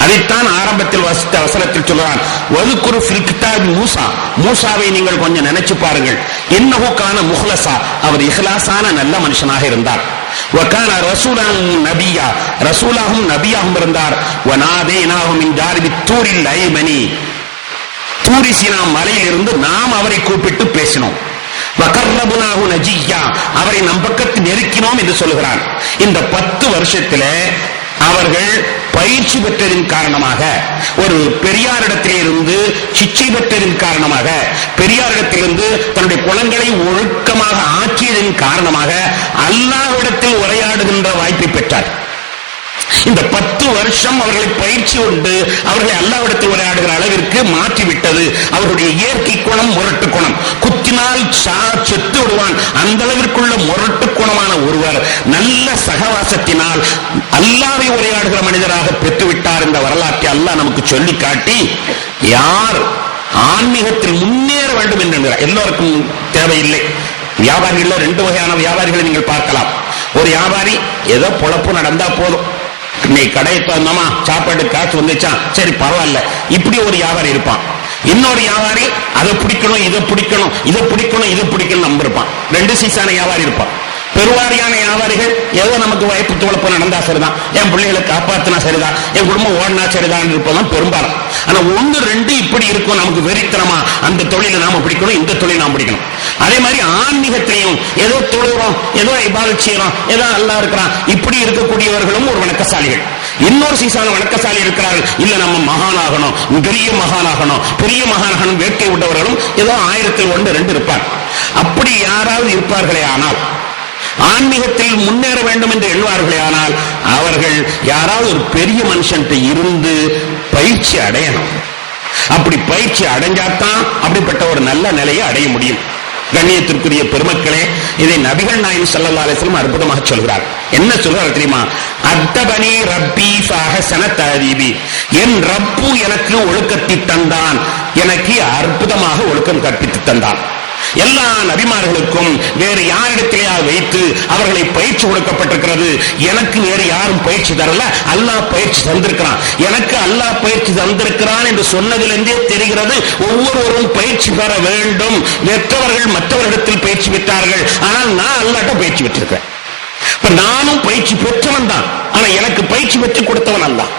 அதைத்தான் ஆரம்பத்தில் வசித்த வசனத்தில் சொல்றான், வதுக்குரு ஃபில் கிதாபி மூசா, மூசாவை நீங்கள் கொஞ்சம் நினைச்சு பாருங்கள். இன்னஹு கான முஹ்லஸா, அவர் இஹ்லாஸான நல்ல மனுஷனாக இருந்தார். வகான ரசூலன் நபியா, ரசூலாகும் நபியாகவும் இருந்தார். வநாதைனாஹு மின் ஜாரிபி தூரில் ஐமனி, தூரி சீனா மலையிலிருந்து நாம் அவரை கூப்பிட்டு பேசினோம். வகர்ரபுனாஹு நஜியா, அவரை நம் பக்கத்து நெருக்கினோம் என்று சொல்கிறார். இந்த 10 வருஷத்திலே அவர்கள் பயிற்சி பெற்றதின் காரணமாக, ஒரு பெரியாரிடத்திலிருந்து சிச்சை பெற்றதின் காரணமாக, பெரியாரிடத்திலிருந்து தன்னுடைய குணங்களை ஒழுக்கமாக ஆக்கியதன் காரணமாக அல்லாஹ்விடத்தில் உரையாடுகின்ற வாய்ப்பை பெற்றார். இந்த 10 வருஷம் அவர்களை பயிற்சி கொண்டு அவர்களை அல்லாஹ்விடத்தில் உரையாடுகிற அளவிற்கு மாற்றிவிட்டது. அவருடைய இயற்கை குணம் முரட்டு குணம், குத்தினால் செத்து விடுவான் அந்த அளவிற்குள்ள முரட்டு குணமான ஒருவர் நல்ல சகவாசத்தினால் அல்லாஹ்வை உரையாடுகிற மனிதராக பெற்றுவிட்டார். இந்த வரலாற்றை அல்லாஹ் நமக்கு சொல்லி காட்டி, யார் ஆன்மீகத்தில் முன்னேற வேண்டும் என்று எல்லோருக்கும் தேவையில்லை. வியாபாரிகள் 2 வகையான வியாபாரிகளை நீங்கள் பார்க்கலாம். ஒரு வியாபாரி ஏதோ பொழப்பு நடந்தா போதும், இன்னைக்கு கடையை தந்தோமா சாப்பாடு காசு வந்துச்சா சரி பரவாயில்ல, இப்படி ஒரு வியாபாரி இருப்பான். இன்னொரு வியாபாரி அதை பிடிக்கணும் இதை பிடிக்கணும் இதை பிடிக்கணும் இதை பிடிக்கணும் நம்பிருப்பான். 2 சீசான வியாபாரி இருப்பான். பெருவாரியான வியாபாரிகள் ஏதோ நமக்கு வாய்ப்பு துவளப்பு நடந்தா சரிதான், என் பிள்ளைகளை காப்பாத்தினா சரிதான், என் குடும்பம் ஓடினா சரிதான் இருப்பதான் பெரும்பாலும். ஆனா 1 2 இப்படி இருக்கும், நமக்கு வெறித்தனமா அந்த தொழிலை நாம பிடிக்கணும், இந்த தொழில் நாம பிடிக்கணும். அதே மாதிரி ஆன்மீகத்திலையும் ஏதோ தொழுகிறோம், ஏதோ இபாதத் செய்யறோம், ஏதோ அல்லாஹ் இருக்கிறான், இப்படி இருக்கக்கூடியவர்களும் ஒரு வணக்கசாலிகள். இன்னொரு சீசான வணக்கசாலி இருக்கிறார்கள், இல்ல நம்ம மகானாகணும், பெரிய மகானாகணும், பெரிய மகானாகணும் வேட்கை விட்டவர்களும் ஏதோ 1000ல் 1 2 இருப்பார். அப்படி யாராவது இருப்பார்களே ஆனால், ஆன்மீகத்தில் முன்னேற வேண்டும் என்று எண்ணுவார்களே ஆனால், அவர்கள் யாராவது ஒரு பெரிய மனுஷன் இருந்து பயிற்சி அடையணும். அப்படி பயிற்சி அடைஞ்சாத்தான் அப்படிப்பட்ட ஒரு நல்ல நிலையை அடைய முடியும். கண்ணியத்திற்குரிய பெருமக்களே, இதை நபிகள் நாயகம் ஸல்லல்லாஹு அலைஹி வஸல்லம் அற்புதமாக சொல்கிறார். என்ன சொல்றார் தெரியுமா? அத்தபனி ரப்பி ஃபஹஸன தஅதீபி, என் ரப்பு எனக்கு ஒழுக்கத்தை தந்தான், எனக்கு அற்புதமாக ஒழுக்கம் கற்பித்து தந்தான். எல்லா நபிமார்களுக்கும் வேறு யாரிடத்திலேயா வைத்து அவர்களை பயிற்சி கொடுக்கப்பட்டிருக்கிறது. எனக்கு வேறு யாரும் பயிற்சி தரல, அல்லாஹ் பயிற்சி தந்திருக்கிறான். எனக்கு அல்லாஹ் பயிற்சி தந்திருக்கிறான் என்று சொன்னதிலிருந்தே தெரிகிறது ஒவ்வொருவரும் பயிற்சி பெற வேண்டும். மற்றவர்கள் மற்றவர்களிடத்தில் பயிற்சி பெற்றார்கள், ஆனால் நான் அல்லாஹ்ட்ட பயிற்சி பெற்றிருக்கிறேன். இப்ப நானும் பயிற்சி பெற்றவன் தான், ஆனா எனக்கு பயிற்சி பெற்று கொடுத்தவன் அல்லாஹ்.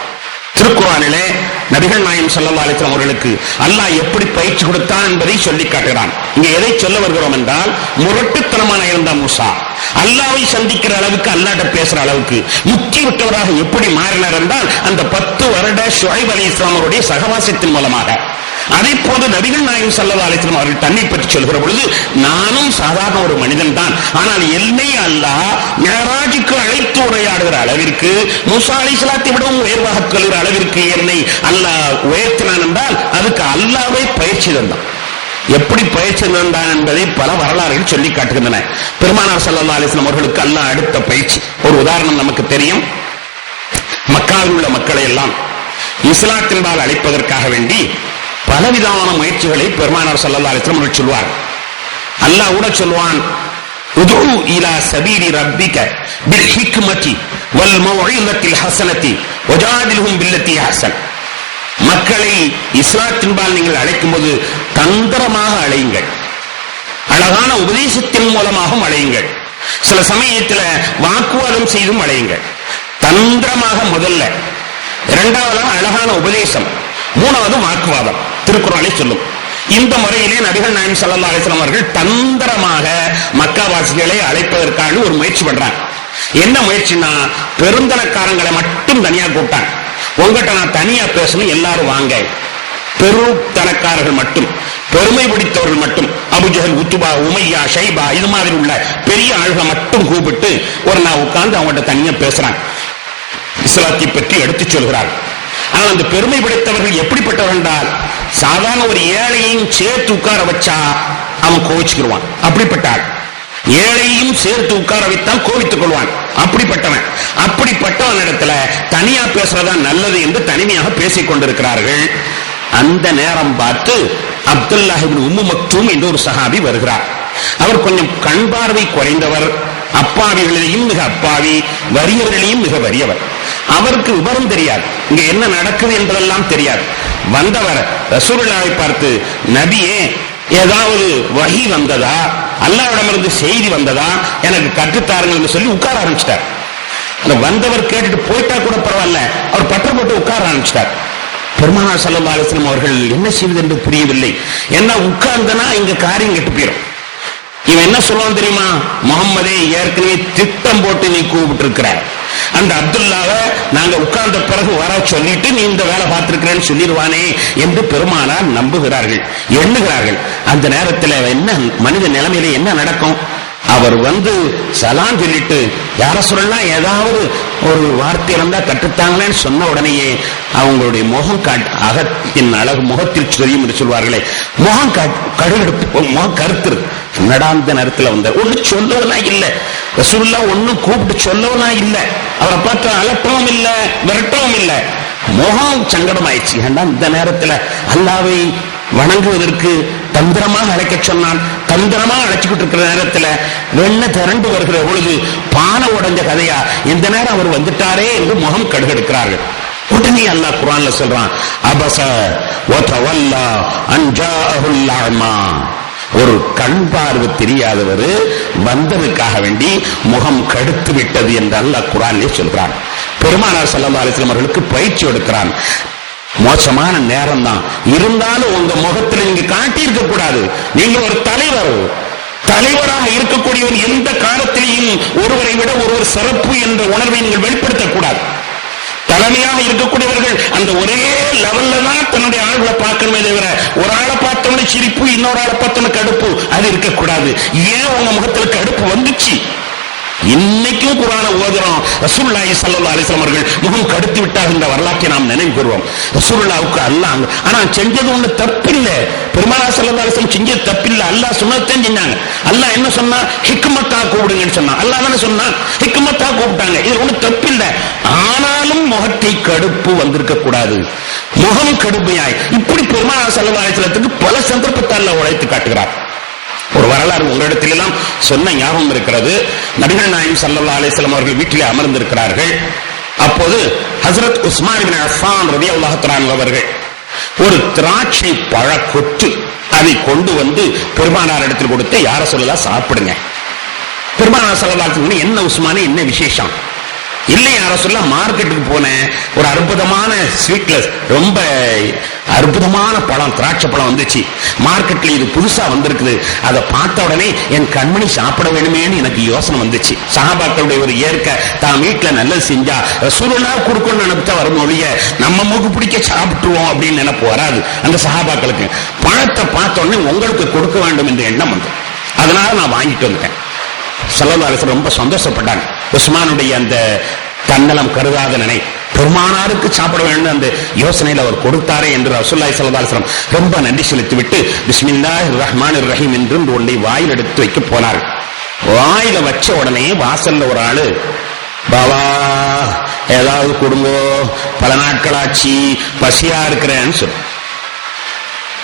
திருக்குர்ஆனிலே நபிகள் நாயகம் ஸல்லல்லாஹு அலைஹி வஸல்லம் அவர்களுக்கு அல்லாஹ் எப்படி பயிற்சி கொடுத்தான் என்பதை சொல்லி காட்டுகிறான். இங்க எதை சொல்ல வருகிறோம் என்றால், முரட்டுத்தனமான இருந்த மூசா அல்லாஹ்வை சந்திக்கிற அளவுக்கு, அல்லாஹ்ட்ட பேசுற அளவுக்கு முக்தி விட்டவராக எப்படி மாறினார் என்றால், அந்த 10 வருட ஷுஐப் அலைஹிஸ்ஸலாம் அவருடைய சகவாசத்தின் மூலமாக. அதே போது நபிகள் நாயகம் ஸல்லல்லாஹு அலைஹி வஸல்லம் அவர்கள் தன்னை பற்றி சொல்கிற பொழுது, நானும் சாதாரண ஒரு மனிதன் தான், ஆனால் என்னை அல்லாஹ் மிஅராஜுக்கு அழைத்து உரையாடுகிற அளவிற்கு, மூசா அலைஹிஸ்ஸலாத்தை விடவும் உயர்வாக கொள்கிற அளவிற்கு என்னை அல்லாஹ் உயர்த்தினான் என்றால், அதுக்கு அல்லாஹ்வே பயிற்சி தந்தான். எப்படி பயிற்சி தந்தான் என்பதை பல வரலாறுகள் சொல்லி காட்டுகின்றன. பெருமானார் ஸல்லல்லாஹு அலைஹி வஸல்லம் அவர்களுக்கு அல்லாஹ் அடுத்த பயிற்சி. ஒரு உதாரணம் நமக்கு தெரியும். மக்காவில் உள்ள மக்களை எல்லாம் இஸ்லாத்தின்பால் அழைப்பதற்காக வேண்டி பலவிதமான முயற்சிகளை பெருமானார் ஸல்லல்லாஹு அலைஹி வஸல்லம் சொல்வார். அல்லாஹ் கூட சொல்வான், உது இலா சபீலி ரப்பிக பில் ஹிக்மதி வல் மௌஇலத்தில் ஹஸனதி வஜாதில்ஹும் பில்லதி ஹஸன். மக்களை இஸ்லாத்தின்பால் நீங்கள் அழைக்கும் போது தந்திரமாக அழையுங்கள், அழகான உபதேசத்தின் மூலமாகவும் அழையுங்கள், சில சமயத்தில் வாக்குவாதம் செய்தும் அழையுங்கள். தந்திரமாக முதல்ல, இரண்டாவதாக அழகான உபதேசம், மூணாவது வாக்குவாதம். திருக்குர்ஆனிலே சொல்லும். இந்த முறையிலே நபிகள் நாயகம் ஸல்லல்லாஹு அலைஹி வஸல்லம் அவர்கள் தந்திரமாக மக்காவாசிகளை அழைப்பதற்கான ஒரு முயற்சி பண்றாங்க. என்ன முயற்சினா, பெருந்தனக்காரங்களை மட்டும் தனியா கூப்பிட்டாங்க. உங்ககிட்ட நான் தனியா பேசணும், எல்லாரும் வாங்க. பெருந்தனக்காரர்கள் மட்டும், பெருமை பிடித்தவர்கள் மட்டும், அபுஜஹல், உத்துபா, உமையா, ஷைபா, இது மாதிரி உள்ள பெரிய ஆளுகளை மட்டும் கூப்பிட்டு ஒரு நான் உட்கார்ந்து அவங்கள்ட்ட தனியா பேசுறாங்க. இஸ்லாத்தை பற்றி எடுத்து சொல்கிறார். ஆனால் அந்த பெருமை படைத்தவர்கள் எப்படிப்பட்டவர்கள் என்றால், சாதாரண ஒரு ஏழையும் சேர்த்து உட்கார வச்சா அவன் கோவிச்சுக்கிடுவான். அப்படிப்பட்டால் ஏழையும் சேர்த்து உட்கார வைத்தால் கோவித்துக் கொள்வான். அப்படிப்பட்டவன் இடத்துல தனியா பேசுறதா நல்லது என்று தனிமையாக பேசிக் கொண்டிருக்கிறார்கள். அந்த நேரம் பார்த்து அப்துல்லாஹ் இப்னு உம்மு மக்தூம் என்ற ஒரு சஹாபி வருகிறார். அவர் கொஞ்சம் கண் பார்வை குறைந்தவர், அப்பாவிகளிலேயும் மிக அப்பாவி, வறியவர்களையும் மிக வறியவர். அவருக்கு விவரம் தெரியாது, இங்க என்ன நடக்குது என்பதெல்லாம் தெரியாது. வந்தவர் ரசூலுல்லாஹை பார்த்து, நபியே ஏதாவது வஹி வந்ததா, அல்லாஹ்விடமிருந்து செய்தி வந்ததா, எனக்கு கற்றுத்தாருங்கள் என்று சொல்லி உட்கார ஆரம்பிச்சிட்டார். அந்த வந்தவர் கேட்டுட்டு போயிட்டா கூட பரவாயில்ல, அவர் பற்ற போட்டு உட்கார ஆரம்பிச்சிட்டார். பெருமானார் ஸல்லல்லாஹு அலைஹி வஸல்லம் அவர்கள் என்ன செய்வது என்று புரியவில்லை. என்ன உட்கார்ந்தனா இங்க காரியம் கெட்டு போயிடும். இவன் என்ன சொல்லுவான் தெரியுமா, முகம்மதே ஏற்கனவே திட்டம் போட்டு நீ கூப்பிட்டு இருக்கிற, அந்த அப்துல்லாவை நாங்க உட்கார்ந்த பிறகு வர சொல்லிட்டு நீ இந்த வேலை பார்த்திருக்கிறேன்னு சொல்லிடுவானே என்று பெருமானார் நம்புகிறார்கள், எண்ணுகிறார்கள். அந்த நேரத்தில் என்ன மனித நிலைமையில என்ன நடக்கும்? அவர் வந்து சலாம் சொல்லிட்டு யார சொல்லலாம், ஏதாவது ஒரு வார்த்தை இருந்தா கற்றுத்தாங்களேன்னு சொன்ன உடனேயே அவங்களுடைய முகம் அகத்தின் அழகு முகத்தில் சொரியும் என்று சொல்வார்களே, முகம் கடுகெடுப்பு, முகம் கருத்துரு. என்னடா அந்த நேரத்தில் வந்த ஒண்ணு சொல்லவெல்லாம் இல்ல, ரசூலுல்லாஹ் ஒன்னும் கூப்பிட்டு சொல்லவெல்லாம் இல்ல, அவரை பார்த்து அலட்டவும் இல்ல, விரட்டவும் இல்ல, முகம் சங்கடமாயிடுச்சு. ஏண்டா இந்த நேரத்தில் அல்லாஹ்வை வணங்குவதற்கு தந்திரமாக அழைக்க சொன்னான். தந்திரமாக அழைச்சுக்கிட்டு இருக்கிற நேரத்தில் வெண்ண திரண்டு வருகிற பொழுது பானை உடைஞ்ச கதையா, இந்த நேரம் அவர் வந்துட்டாரே என்று முகம் கடுகெடுக்கிறார்கள். உடனே அல்லாஹ் குர்ஆன்ல சொல்றான், அபஸ வதவல்லா அன் ஜாஅஹுல் அமா. ஒரு கண் பார்வை தெரியாதவர் வந்ததுக்காக வேண்டி முகம் கடுத்து விட்டது என்று அல்லாஹ் குர்ஆனிலே சொல்றான். பெருமானார் ஸல்லல்லாஹு அலைஹி வஸல்லம் அவர்களுக்கு பயிற்சி எடுக்கிறான். மோசமான நேரம் தான் இருந்தாலும் உங்க முகத்தில் நீங்க காட்டியிருக்க கூடாது. நீங்க ஒரு தலைவராக இருக்கக்கூடியவர், எந்த காலத்திலேயும் ஒருவரை விட ஒருவர் சிறப்பு என்ற உணர்வை நீங்கள் வெளிப்படுத்தக்கூடாது. தலைமையாக இருக்கக்கூடியவர்கள் அந்த ஒரே லெவல்ல தான் தன்னுடைய ஆளுகளை பார்க்கணுமே தவிர, ஒரு ஆளை பார்த்தவன சிரிப்பு, இன்னொரு ஆளை பார்த்தவன கடுப்பு, அது இருக்கக்கூடாது. ஏன் உங்க முகத்தில் கடுப்பு வந்துச்சு? இன்னைக்கும் குர்ஆனை ஓதுறோம். ரசூலுல்லாஹி ஸல்லல்லாஹு அலைஹி வஸல்லம் அவர்கள் முகம் கடுத்து விட்டார் என்ற வரலாற்றை நாம் நினைவு கூறுவோம். ரசூலுல்லாஹ்வுக்கு அல்லாஹ் ஆனா செஞ்சது ஒண்ணு தப்பில்லை. பெருமானார் ஸல்லல்லாஹு அலைஹி வஸல்லம் செஞ்சது தப்பில்லை, அல்லாஹ் சொன்னதான் செஞ்சாங்க. அல்லாஹ் என்ன சொன்னா, ஹிக்மத்தா கூப்பிடுங்கன்னு சொன்னான். அல்லாஹ் என்ன சொன்னா, ஹிக்மத்தா கூப்பிட்டாங்க. இது ஒண்ணு தப்பில்லை. ஆனாலும் முகத்தை கடுப்பு வந்திருக்க கூடாது, முகம் கடுமையாய். இப்படி பெருமானார் ஸல்லல்லாஹு அலைஹி வஸல்லத்துக்கு பல சந்தர்ப்பத்தை அல்லாஹ் உழைத்து காட்டுகிறார். ஒரு வரலாறு உங்களிடத்தில் எல்லாம் சொன்ன ஞாபகம் இருக்கிறது. நபிகள் நாயகம் ஸல்லல்லாஹு அலைஹி வஸல்லம் அவர்கள் வீட்டிலே அமர்ந்திருக்கிறார்கள். அப்போது ஹஜ்ரத் உஸ்மான் இப்னு அஃபான் ரலியல்லாஹு தஆலா அவர்கள் ஒரு திராட்சை பழ கொத்து அதை கொண்டு வந்து பெருமானார் இடத்தில் கொடுத்து, யார சொல்லலாம் சாப்பிடுங்க. பெருமானார் ஸல்லல்லாஹு அலைஹி வஸல்லம், என்ன உஸ்மானே என்ன விசேஷம்? இல்லை யார சொல்ல, மார்க்கெட்டுக்கு போனேன், ஒரு அற்புதமான ஸ்வீட்லெஸ், ரொம்ப அற்புதமான பழம், திராட்சை பழம் வந்துச்சு மார்க்கெட்ல, இது புதுசா வந்திருக்குது, அதை பார்த்த உடனே என் கண்மணி சாப்பிட வேணுமேன்னு எனக்கு யோசனை வந்துச்சு. சஹாபாக்களுடைய ஒரு ஏற்க, தான் வீட்டுல நல்லது செஞ்சா ரசூலுல்லாஹ் கொடுக்கணும்னு நினைப்பா வரும் ஒழிய நம்ம மூக்கு பிடிக்க சாப்பிட்டுருவோம் அப்படின்னு நினைப்பு வராது அந்த சஹாபாக்களுக்கு. பழத்தை பார்த்த உடனே உங்களுக்கு கொடுக்க வேண்டும் என்ற எண்ணம் வந்து, அதனால நான் வாங்கிட்டு வந்துட்டேன். ஸல்லல்லாஹு அலைஹி வஸல்லம் ரொம்ப சந்தோஷப்பட்டாங்க. உஸ்மானுடைய அந்த தன்னலம் கருதாத நினை, பெருமானாருக்கு சாப்பிட வேண்டும் அந்த யோசனையில் அவர் கொடுத்தாரே என்று ரசூலுல்லாஹி ஸல்லல்லாஹு அலைஹி வஸல்லம் ரொம்ப நன்றி செலுத்திவிட்டு பிஸ்மில்லாஹிர் ரஹ்மானிர் ரஹீம் என்று ஒன்றை வாயில் எடுத்து வைக்க போனார். வாயில வச்ச உடனே வாசல்ல ஒரு ஆளு, பாவா ஏதாவது கொடுங்கோ, பல நாட்களாச்சு பசியா இருக்கிறேன்னு சொல்லு.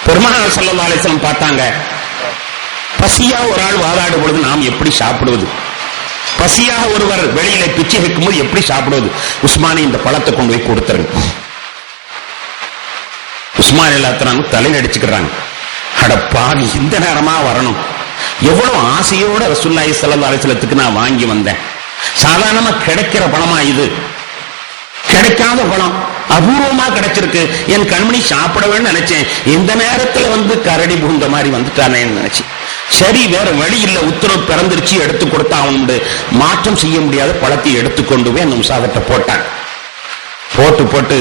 பெருமானார் ஸல்லல்லாஹு அலைஹி வஸல்லம் பார்த்தாங்க, பசியா ஒரு ஆள் வாதாடும் பொழுது நாம் எப்படி சாப்பிடுவது? பசியாக ஒருவர் வெளியில பிச்சை வைக்கும் போது எப்படி சாப்பிடுவது? உஸ்மானி இந்த பழத்தை கொண்டு போய் கொடுத்துருங்க. உஸ்மான் எல்லாத்தினாலும் தலையில் அடிச்சுக்கிறாங்க. அட பாவி, இந்த நேரமா வரணும், எவ்வளவு ஆசையோட ரசூலுல்லாஹி ஸல்லல்லாஹு அலைஹி வஸல்லத்துக்கு நான் வாங்கி வந்தேன். சாதாரணமா கிடைக்கிற பழமா இது? கிடைக்காத பழம், அபூர்வமா கிடைச்சிருக்கு. என் கண்மணி சாப்பிட வேண்டும் நினைச்சேன், இந்த நேரத்துல வந்து கரடி புகுந்த மாதிரி வந்துட்டானேன்னு நினைச்சேன். சரி, வேற வழி இல்ல, உத்தரவு பிறந்திருச்சு, எடுத்து கொடுத்தா அவனோட மாற்றம் செய்ய முடியாத பழத்தை எடுத்துக்கொண்டு போய் அந்த முசாஃபர்ட்ட போட்டான். போட்டு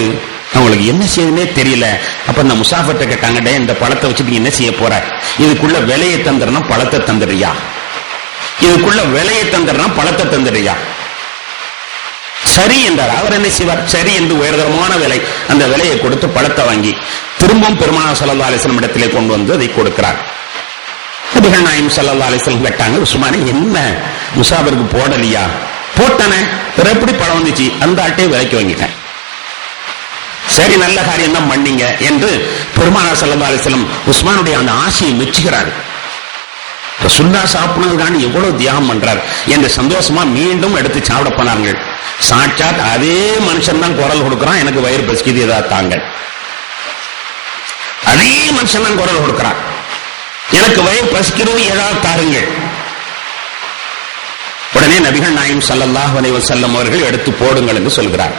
அவங்களுக்கு என்ன செய்யுதுன்னே தெரியல. அப்ப அந்த முசாஃபர்ட்ட கேட்டாங்க, டே இந்த பழத்தை வச்சுட்டு என்ன செய்ய போற? இதுக்குள்ள விலையை தந்துடுனா பழத்தை தந்துடுறியா? இதுக்குள்ள விலையை தந்துடுனா பழத்தை தந்துடுறியா? சரி என்றார். அவர் என்ன செய்வார்? சரி என்று உயர்தரமான விலை, அந்த விலையை கொடுத்து பழத்தை வாங்கி திரும்பவும் பெருமானார் ஸல்லல்லாஹு அலைஹி வஸல்லம் இடத்திலே கொண்டு வந்து அதை கொடுக்கிறார். நபிகள் நாயகம் ஸல்லல்லாஹு அலைஹி வஸல்லம் கேட்டாங்க, உஸ்மானே என்ன முசாஃபருக்கு போடலையா? போட்டானே, எப்படி பழம் வந்துச்சு? அந்த ஆட்டையை விலைக்கு வாங்கிட்டேன். சரி, நல்ல காரியம் தான் பண்ணீங்க என்று பெருமானார் ஸல்லல்லாஹு அலைஹி வஸல்லம் உஸ்மானுடைய அந்த ஆசையை மெச்சுகிறார். ரசூலுல்லாஹ் சாப்பிடுறதுக்காண்டி எவ்வளவு தியாகம் பண்றார் என்று சந்தோஷமா மீண்டும் எடுத்து சாப்பிட போனார்கள். சாட்சாத் அதே மனுஷன் தான் குரல் கொடுக்கிறான், எனக்கு வயிறு பசிக்குது ஏதாவது தாங்க. அதே மனுஷன் தான் குரல் கொடுக்கிறான், எனக்கு வயிறு பசிக்கிறது ஏதாவது தாருங்கள். உடனே நபிகள் நாயகம் ஸல்லல்லாஹு அலைஹி வஸல்லம் அவர்கள் எடுத்து போடுங்கள் என்று சொல்கிறார்.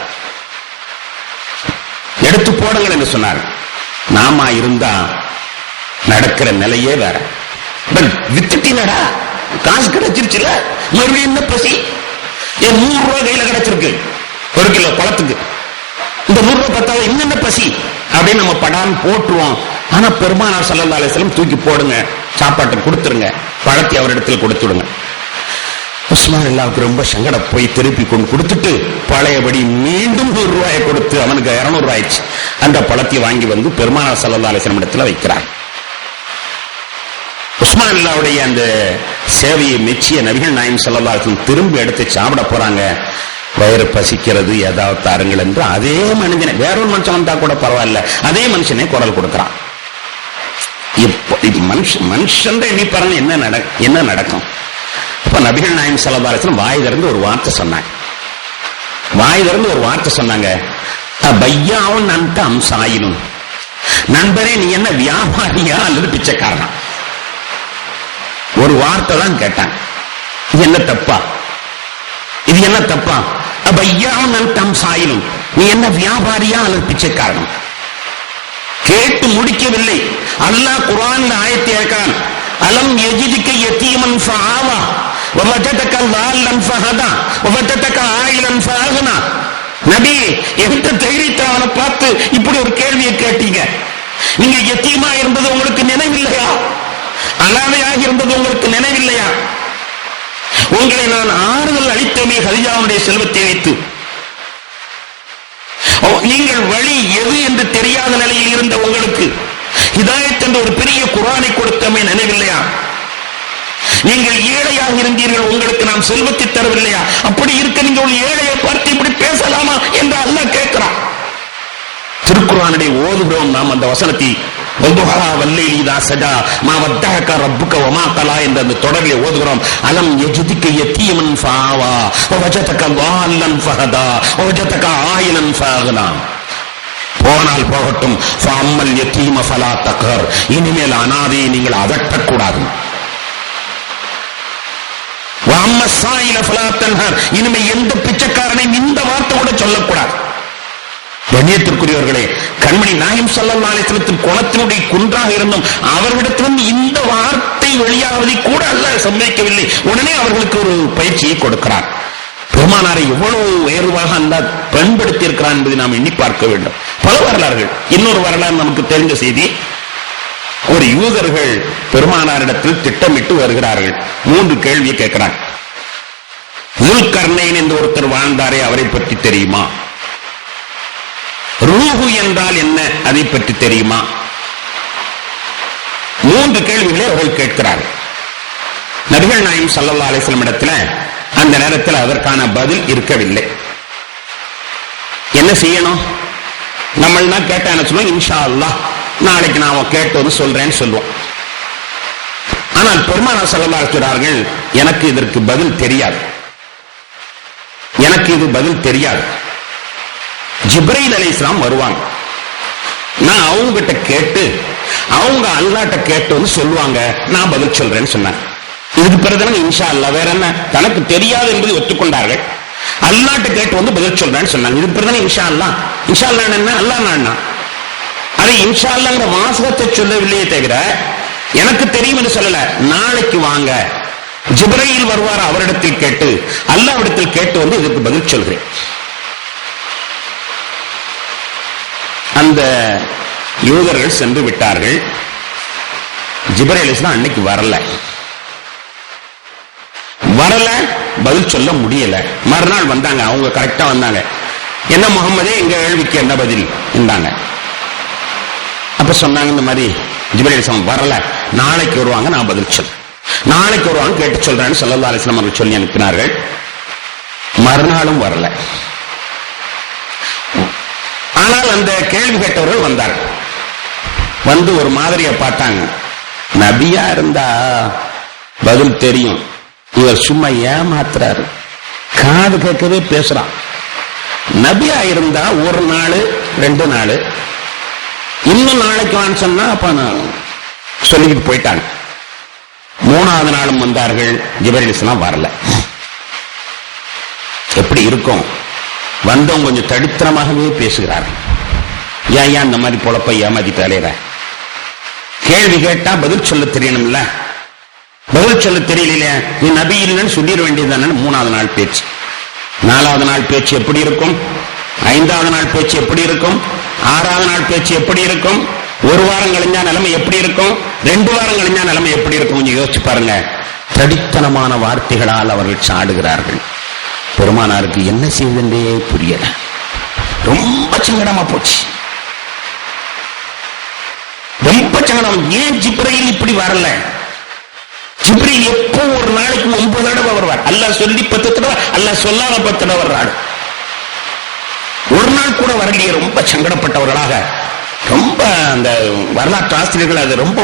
எடுத்து போடுங்கள் என்று சொன்னார். நாம இருந்தா நடக்கிற நிலையே வேற. வித்துட்டீங்கடா, காசு கிடைச்சிருச்சுல, மறுபடியும் என்ன பசி? 100 ரூபாய் கையில கிடைச்சிருக்கு 1 கிலோ பழத்துக்கு, இந்த 100 ரூபாய் பத்தாவது என்னென்ன பசி அப்படின்னு நம்ம படான்னு போட்டுருவோம். ஆனா பெருமானார் ஸல்லல்லாஹு அலைஹி வஸல்லம் தூக்கி போடுங்க, சாப்பாட்டை கொடுத்துருங்க, பழத்தை அவரிடத்தில் கொடுத்துடுங்க. உஸ்மான் அல்லாவுக்கு ரொம்ப சங்கடம், போய் திருப்பி கொண்டு கொடுத்துட்டு பழையபடி மீண்டும் 100 ரூபாயை கொடுத்து அவனுக்கு 200 ரூபாய்ச்சு அந்த பழத்தை வாங்கி வந்து பெருமானார் ஸல்லல்லாஹு அலைஹி வஸல்லம் இடத்துல வைக்கிறார். உஸ்மான் அல்லாவுடைய அந்த சேவையை மெச்சிய நபிகள் நாயகம் ஸல்லல்லாஹு அலைஹி வஸல்லம் திரும்பி எடுத்து சாப்பிட போறாங்க. வயிறு பசிக்கிறது ஏதாவது தாருங்கள் என்று அதே மனுஷனை, வேறொரு மனுஷன் வந்தா கூட பரவாயில்ல, அதே மனுஷனே குரல் கொடுக்கிறான். மனுஷன் எண்ணி பாருங்க என்ன நடக்கும். இப்ப நபிகள் நாயகம் ஸல்லல்லாஹு அலைஹி வஸல்லம் வாய் திறந்து ஒரு வார்த்தை சொன்னாங்க. பையாவும் நன்ட அம்சாயினும், நண்பரே நீ என்ன வியாபாரியா அல்லது பிச்சைக்காரனா? ஒரு வார்த்தை தான் கேட்டான். இது என்ன தப்பா? பையாவும் நன்ட அம்சாயினும், நீ என்ன வியாபாரியா அல்லது பிச்சைக்காரனா? கேட்டு முடிக்கவில்லை. அல்லாஹ் குர்ஆன்ல ஆயத்தை இறக்கிறான். அலம் யஜிதுக யதீமன் ஃபஆவா வவஜதக ضالًا ஃபஹதா வவஜதக ஆயிலன் ஃபஅக்னா. நபி, எந்த தைரியத்தை அவனை பார்த்து இப்படி ஒரு கேள்வியை கேட்டீங்க? நீங்க யதீமா இருந்தது உங்களுக்கு நினைவில்லையா? அனாதையாக இருந்தது உங்களுக்கு நினைவில்லையா? உங்களை நான் ஆறுதல் அளித்தமே கதீஜாவுடைய செல்வத்தை வைத்து. நீங்கள் வழி எது என்று தெரியாத நிலையில் இருந்த உங்களுக்கு ஹிதாயத் என்ற ஒரு பெரிய குர்ஆனை கொடுத்தமே நினைவில்லையா? நீங்கள் ஏழையாக இருந்தீர்கள், உங்களுக்கு நாம் செல்வத்தை தரவில்லையா? அப்படி இருக்க நீங்க ஒரு ஏழையை பார்த்து இப்படி பேசலாமா என்று அல்லாஹ் கேட்கிறான். திருக்குர்ஆனை ஓதுகிறோம் நாம் அந்த வசனத்தை, வல்துஹா வல்லைலி இதா சஜா மா வத்தஹக ரப்புக வமா கலா என்ற அந்த தொடரிலே ஓதுகிறோம். அலம் யஜிதுக யதீமன் ஃபஆவா வவஜதக ضالًا ஃபஹதா வவஜதக ஆயிலன் ஃபஅக்னா. போனால் போகட்டும். ஃபஅம்மல் யதீம ஃபலா தக்ஹர், இனிமேல் அனாதையை நீங்கள் அதட்டக்கூடாது. வஅம்ம ஸாயில ஃபலா தன்ஹர், இனிமே எந்த பிச்சைக்காரனையும் இந்த வார்த்தை கூட சொல்லக்கூடாது. கண்ணியத்திற்குரியவர்களே, கண்மணி நாயகம் ஸல்லல்லாஹு அலைஹி வஸல்லம் குணத்தினுடைய குன்றாக இருந்தும் அவர்களிடத்திலும் இந்த வார்த்தை வெளியாவதை கூட அல்லாஹ் சம்மதிக்கவில்லை. உடனே அவர்களுக்கு ஒரு பயிற்சியை கொடுக்கிறார். பெருமானாரை எவ்வளவு உயர்வாக அல்லாஹ் பயன்படுத்தி இருக்கிறார் என்பதை நாம் எண்ணி பார்க்க வேண்டும். பல வரலாறுகள். இன்னொரு வரலாறு நமக்கு தெரிந்த செய்தி, ஒரு யூதர்கள் பெருமானாரிடத்தில் திட்டமிட்டு வருகிறார்கள். 3 கேள்வியை கேட்கிறார். ذுல்கர்னைன் என்று ஒருத்தர் வாழ்ந்தாரே, அவரை பற்றி தெரியுமா? ரூஹு என்றால் என்ன, அதை பற்றி தெரியுமா? 3 கேள்விகளை அவர்கள் கேட்கிறார்கள். நபிகள் நாயகம் ஸல்லல்லாஹு அலைஹி வஸல்லம் இடத்துல அந்த நேரத்தில் அதற்கான பதில் இருக்கவில்லை. என்ன செய்யணும்? நம்மள்னா கேட்டா என்ன சொல்லுவோம்? இன்ஷா அல்லாஹ் நாளைக்கு நாம கேட்டது சொல்றேன்னு சொல்லுவோம். ஆனால் பெருமானார் ஸல்லல்லாஹு அலைஹி வஸல்லம், எனக்கு இதற்கு பதில் தெரியாது, எனக்கு இது பதில் தெரியாது. ஜிப்ரீல் அலைஹிஸ்ஸலாம் வருவாங்க, நான் அவங்க கிட்ட கேட்டு அவங்க அல்லாஹ்ட்ட கேட்டு சொல்லுவாங்க, நான் பதில் சொல்றேன்னு சொன்னாங்க. இதுக்கு பிறகு இன்ஷா அல்லாஹ், வேற என்ன? தனக்கு தெரியாது என்பதை ஒத்துக்கொண்டார்கள். அல்லாஹ்ட்ட கேட்டு பதில் சொல்றேன்னு சொன்னாங்க. இதுக்கு பிறகு இன்ஷா அல்லாஹ். இன்ஷா அல்லாஹ் என்ன? அல்லாஹ் நான் அது இன்ஷா அல்லாஹ்ங்கிற வாசகத்தை சொல்லவில்லையே தவிர எனக்கு தெரியும் என்று சொல்லல. நாளைக்கு வாங்க, ஜிப்ரீல் வருவார், அவரிடத்தில் கேட்டு அல்லாஹ்விடத்தில் கேட்டு இதற்கு பதில் சொல்கிறேன். அந்த யூதர்கள் சென்று விட்டார்கள். ஜிப்ரீல் அலைஹிஸ்ஸலாம் அன்னைக்கு வரல, பதில் சொல்ல முடியல. மறுநாள் வந்தாங்க, அவங்க கரெக்டா வந்தாங்க. என்ன முகமதே, எங்க கேள்விக்கு என்ன பதில் இருந்தாங்க. அப்ப சொன்னாங்க, இந்த மாதிரி ஜிப்ரீல் அலைஹிஸ்ஸலாம் வரல, நாளைக்கு வருவாங்க, நான் பதில் சொல்றேன். நாளைக்கு வருவாங்க, கேட்டு சொல்றேன்னு ஸல்லல்லாஹு அலைஹி வஸல்லம் அவர்கள் சொல்லி அனுப்பினார்கள். மறுநாளும் வரல. ஆனால் அந்த கேள்வி கேட்டவர்கள் வந்தார். வந்து ஒரு மாதிரியை பார்த்தாங்க. நபியா இருந்தா பதில் தெரியும், இவர் சும்மா ஏமாத்துறாரு, காது கேட்கவே பேசுறான். நபியா இருந்தா ஒரு நாள் 2 நாள், இன்னும் நாளைக்கு வான்னு சொன்னா அப்ப சொல்லிக்கிட்டு போயிட்டாங்க. 3வது நாளும் வந்தார்கள், ஜிப்ரீல் அலைஹிஸ்ஸலாம் வரல. எப்படி இருக்கும்? வந்தவங்க கொஞ்சம் தடித்தனமாகவே பேசுகிறார்கள். ஏன் இந்த மாதிரி பொழப்ப ஏமாத்திட்டாலே, கேள்வி கேட்டா பதில் சொல்ல தெரியணும்ல, பதில் சொல்ல தெரியல, நீ நபி இல்லைன்னு சொல்லிட வேண்டியதுதானே. 3வது நாள் பேச்சு. 4வது நாள் பேச்சு எப்படி இருக்கும்? 5வது நாள் பேச்சு எப்படி இருக்கும்? 6வது நாள் பேச்சு எப்படி இருக்கும்? 1 வாரம் கழிஞ்சா நிலைமை எப்படி இருக்கும்? 2 வாரம் கழிஞ்சா நிலைமை எப்படி இருக்கும்? கொஞ்சம் யோசிச்சு பாருங்க. தடித்தனமான வார்த்தைகளால் அவர்கள் சாடுகிறார்கள். பெருமானாருக்கு என்ன செய்வதே புரியல, ரொம்ப சங்கடமா போச்சு, ரொம்ப சங்கடம். ஏன் ஜிப்ரீல் இப்படி வரல? ஜிப்ரீல் எப்போ ஒரு நாளைக்கு 9 தடவை வருவார். அல்லாஹ் சொல்லி 10 தடவை, அல்லாஹ் சொல்லாம 10 தடவை வர்றாரு. ஒரு நாள் கூட வரலையே. ரொம்ப சங்கடப்பட்டவர்களாக, ரொம்ப அந்த வரலாற்று ஆசிரியர்கள் அது ரொம்ப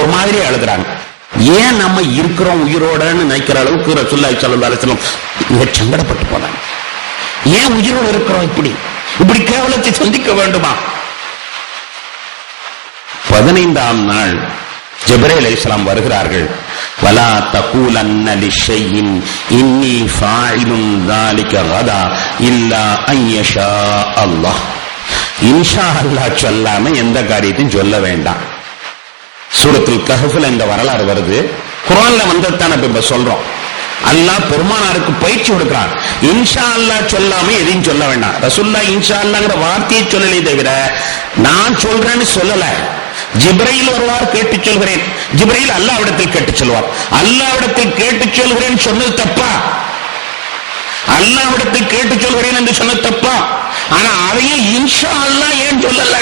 ஒரு மாதிரி அழுகிறாங்க. ஏன் நம்ம இருக்கிறோம் உயிரோடன்னு நினைக்கிற அளவுக்கு ரசூலுல்லாஹி ஸல்லல்லாஹு அலைஹி வஸல்லம் மிக சங்கடப்பட்டு போனாங்க. ஏன் உயிரோடு இருக்கிறோம்? இப்படி கேவலத்தை சந்திக்க வேண்டுமா? 15ஆம் நாள் ஜிப்ரீல் அலைஹிஸ்ஸலாம் வருகிறார்கள். வலா தகூலன்ன லிஷைஇன் இன்னி ஃபாயிலுன் ذلك غدا இல்லா அன் யஷா அல்லாஹ். இன்ஷா அல்லாஹ் சொல்லாம எந்த காரியத்தையும் சொல்ல வேண்டாம். சூரத்துல் கஹ்ஃப்ல இந்த வரலாறு வருது. குர்ஆன்ல வந்ததுதான் இப்ப சொல்றோம். அல்லாஹ் பெருமானாருக்கு பயிற்சி கொடுக்கிறார். இன்ஷா அல்லாஹ் சொல்லாம எதையும் சொல்ல வேண்டாம். ரசூலுல்லாஹ் இன்ஷா அல்லாஹ்ங்கற வார்த்தையை சொல்லலை தவிர நான் சொல்றேன்னு சொல்லல. ஜிப்ரீல் வருவார், கேட்டு சொல்கிறேன். ஜிப்ரீல் அல்லாஹ்விடத்தில் கேட்டு சொல்வார். அல்லாஹ்விடத்தில் கேட்டு சொல்கிறேன் சொன்னது தப்பா? அல்லாஹ்விடத்தில் கேட்டு சொல்கிறேன் என்று சொன்னது தப்பா? ஆனா அதையும் இன்ஷா அல்லாஹ் ஏன் சொல்லல?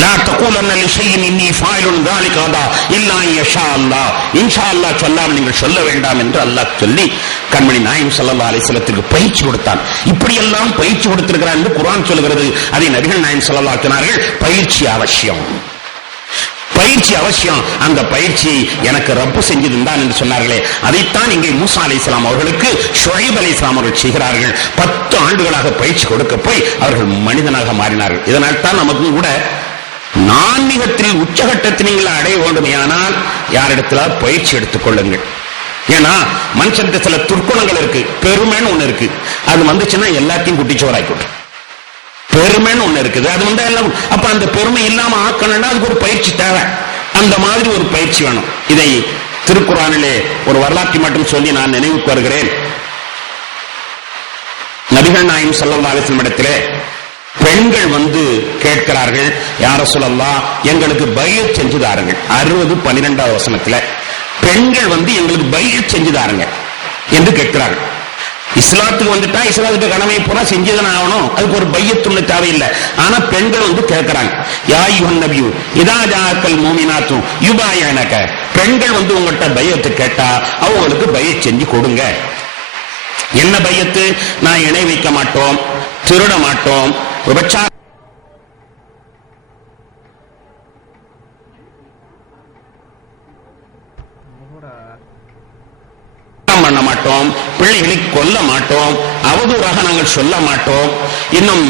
லா தகூலன்ன லிஷைஇன் இன்னி ஃபாயிலுன் ذلك غدا இல்லா அன் யஷா அல்லாஹ். இன்ஷா அல்லாஹ் சொல்லாமல் நீங்கள் சொல்ல வேண்டாம் என்று அல்லாஹ் சொல்லி கண்மணி நாயகம் ஸல்லல்லாஹு அலைஹி வஸல்லத்திற்கு பயிற்சி கொடுத்தான். இப்படி எல்லாம் பயிற்சி கொடுத்திருக்கிறார் என்று குர்ஆன் சொல்கிறது. அதை நபிகள் நாயகம் ஸல்லல்லாஹு அலைஹி சொன்னார்கள், பயிற்சி அவசியம், பயிற்சி அவசியம். அந்த பயிற்சியை எனக்கு ரப்பு செஞ்சு தந்தான் என்று சொன்னார்களே, அதைத்தான் இங்கே மூசா அலைஹிஸ்ஸலாம் அவர்களுக்கு ஷுஐப் அலைஹிஸ்ஸலாம் அவர்கள் செய்கிறார்கள். 10 ஆண்டுகளாக பயிற்சி கொடுக்க போய் அவர்கள் மனிதனாக மாறினார்கள். இதனால் தான் நமக்கு கூட நான்மிகத்தில் உச்சகட்டத்தை நீங்கள் அடைய வேண்டுமையானால் யாரிடத்துல பயிற்சி எடுத்துக் கொள்ளுங்கள். ஏன்னா மனுஷனுக்கு சில துர்க்குணங்கள் இருக்கு. பெருமைன்னு ஒண்ணு இருக்கு, அது வந்துச்சுன்னா எல்லாத்தையும் குட்டிச்சோராய்க்கும். பெருமைன்னு ஒண்ணு இருக்குது, அது வந்து எல்லாம். அப்ப அந்த பெருமை இல்லாம ஆக்கணும்னா அதுக்கு ஒரு பயிற்சி தேவை. அந்த மாதிரி ஒரு பயிற்சி வேணும். இதை திருக்குர்ஆனிலே ஒரு வரலாற்றை மட்டும் சொல்லி நான் நினைவுக்கு வருகிறேன். நபிகள் நாயகம் ஸல்லல்லாஹு அலைஹி வஸல்லம் இடத்திலே பெண்கள் வந்து கேட்கிறார்கள், யா ரசூலல்லாஹ் எங்களுக்கு பைஅத் செஞ்சு தாருங்கள். 60:12 வசனத்துல பெண்கள் வந்து எங்களுக்கு பைஅத் செஞ்சு தாருங்க என்று கேட்கிறார்கள். இஸ்லாத்துக்கு வந்துட்டா இஸ்லாத்துக்கு கடமை பூரா செஞ்சுதானே ஆகணும், அதுக்கு ஒரு பையத்துள்ள தேவையில்லை. ஆனா பெண்கள் வந்து கேட்கிறாங்க, யா அய்யுஹன் நபியு இதா ஜாஅக்கல் முஃமினாத்து யுபாயினக. பெண்கள் வந்து உங்கள்கிட்ட பையத்து கேட்டா அவங்களுக்கு பையத் செஞ்சு கொடுங்க. என்ன பையத்து? நான் இணை வைக்க மாட்டோம், திருட மாட்டோம், விபச்சாரம் பண்ண மாட்டோம், பிள்ளைகளை கொல்ல மாட்டோம், அவதூறாக நாங்கள் சொல்ல மாட்டோம், இன்னும்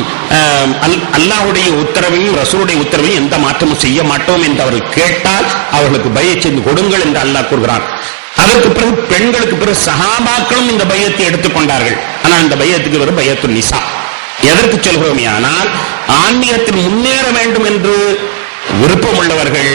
அல்லாஹ்வுடைய உத்தரவையும் ரசூலுடைய உத்தரவையும் எந்த மாற்றமும் செய்ய மாட்டோம் என்று அவர்கள் கேட்டால் அவர்களுக்கு பையத் செய்து கொடுங்கள் என்று அல்லாஹ் கூறுகிறான். அதற்கு பிறகு பெண்களுக்கு பிறகு சஹாபாக்களும் இந்த பையத்தை எடுத்துக்கொண்டார்கள். ஆனால் இந்த பையத்துக்கு ஒரு பையத்து நிசா. எதற்கு சொல்கிறோம்? ஆனால் ஆன்மீகத்தில் முன்னேற வேண்டும் என்று விருப்பம் உள்ளவர்கள்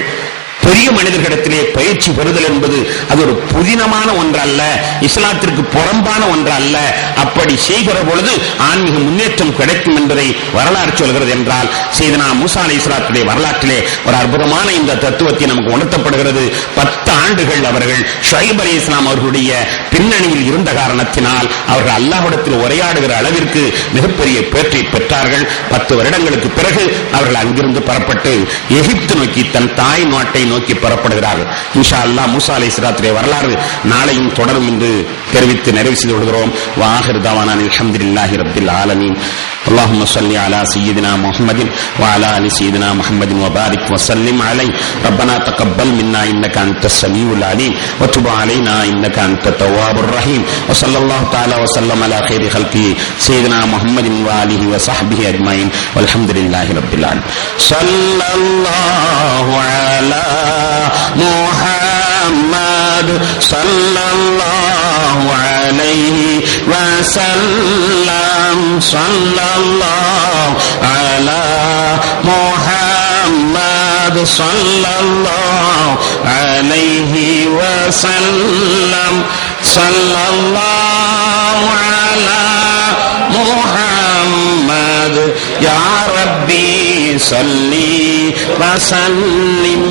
பெரிய மனிதர்களிடத்திலே பயிற்சி பெறுதல் என்பது அது ஒரு புதினமான ஒன்றல்ல, இஸ்லாத்திற்கு புறம்பான ஒன்றல்ல. அப்படி செய்கிற பொழுது ஆன்மீக முன்னேற்றம் கிடைக்கும் என்பதை வரலாறு சொல்கிறது. என்றால் சையதுனா மூசா அலைஹிஸ்ஸலாத்துடைய வரலாற்றிலே ஒரு அற்புதமான இந்த தத்துவத்தை நமக்கு உணர்த்தப்படுகிறது. 10 ஆண்டுகள் அவர்கள் ஷுஐப் அலைஹிஸ்ஸலாம் அவர்களுடைய பின்னணியில் இருந்த காரணத்தினால் அவர்கள் அல்லாஹ்விடத்தில் உரையாடுகிற அளவிற்கு மிகப்பெரிய பேற்றை பெற்றார்கள். 10 வருடங்களுக்கு பிறகு அவர்கள் அங்கிருந்து புறப்பட்டு எகிப்து நோக்கி தன் தாய் நாட்டை நோக்கி புறப்படுகிறார்கள். இன்ஷா அல்லாஹ் மூசா அலைஹிஸ்ஸலாத்துடைய வரலாறு நாளையும் தொடரும் என்று தெரிவித்து நிறைவு செய்து கொள்கிறோம். வாஹிர் தவானா அல்ஹம்துலில்லாஹி ரப்பில் ஆலமீன். اللهم صل على سيدنا محمد وعلى آل سيدنا محمد وبارك وسلم عليه. ربنا تقبل منا إنك أنت السميع العليم وتب علينا إنك أنت التواب الرحيم. وصلى الله تعالى وسلم على خير خلقه سيدنا محمد وآله وصحبه أجمعين والحمد لله رب العالمين. صلى الله على محمد صلى الله عليه وسلم. صلى الله على محمد صلى الله عليه وسلم. صلى الله على محمد يا ربي صل وسلم.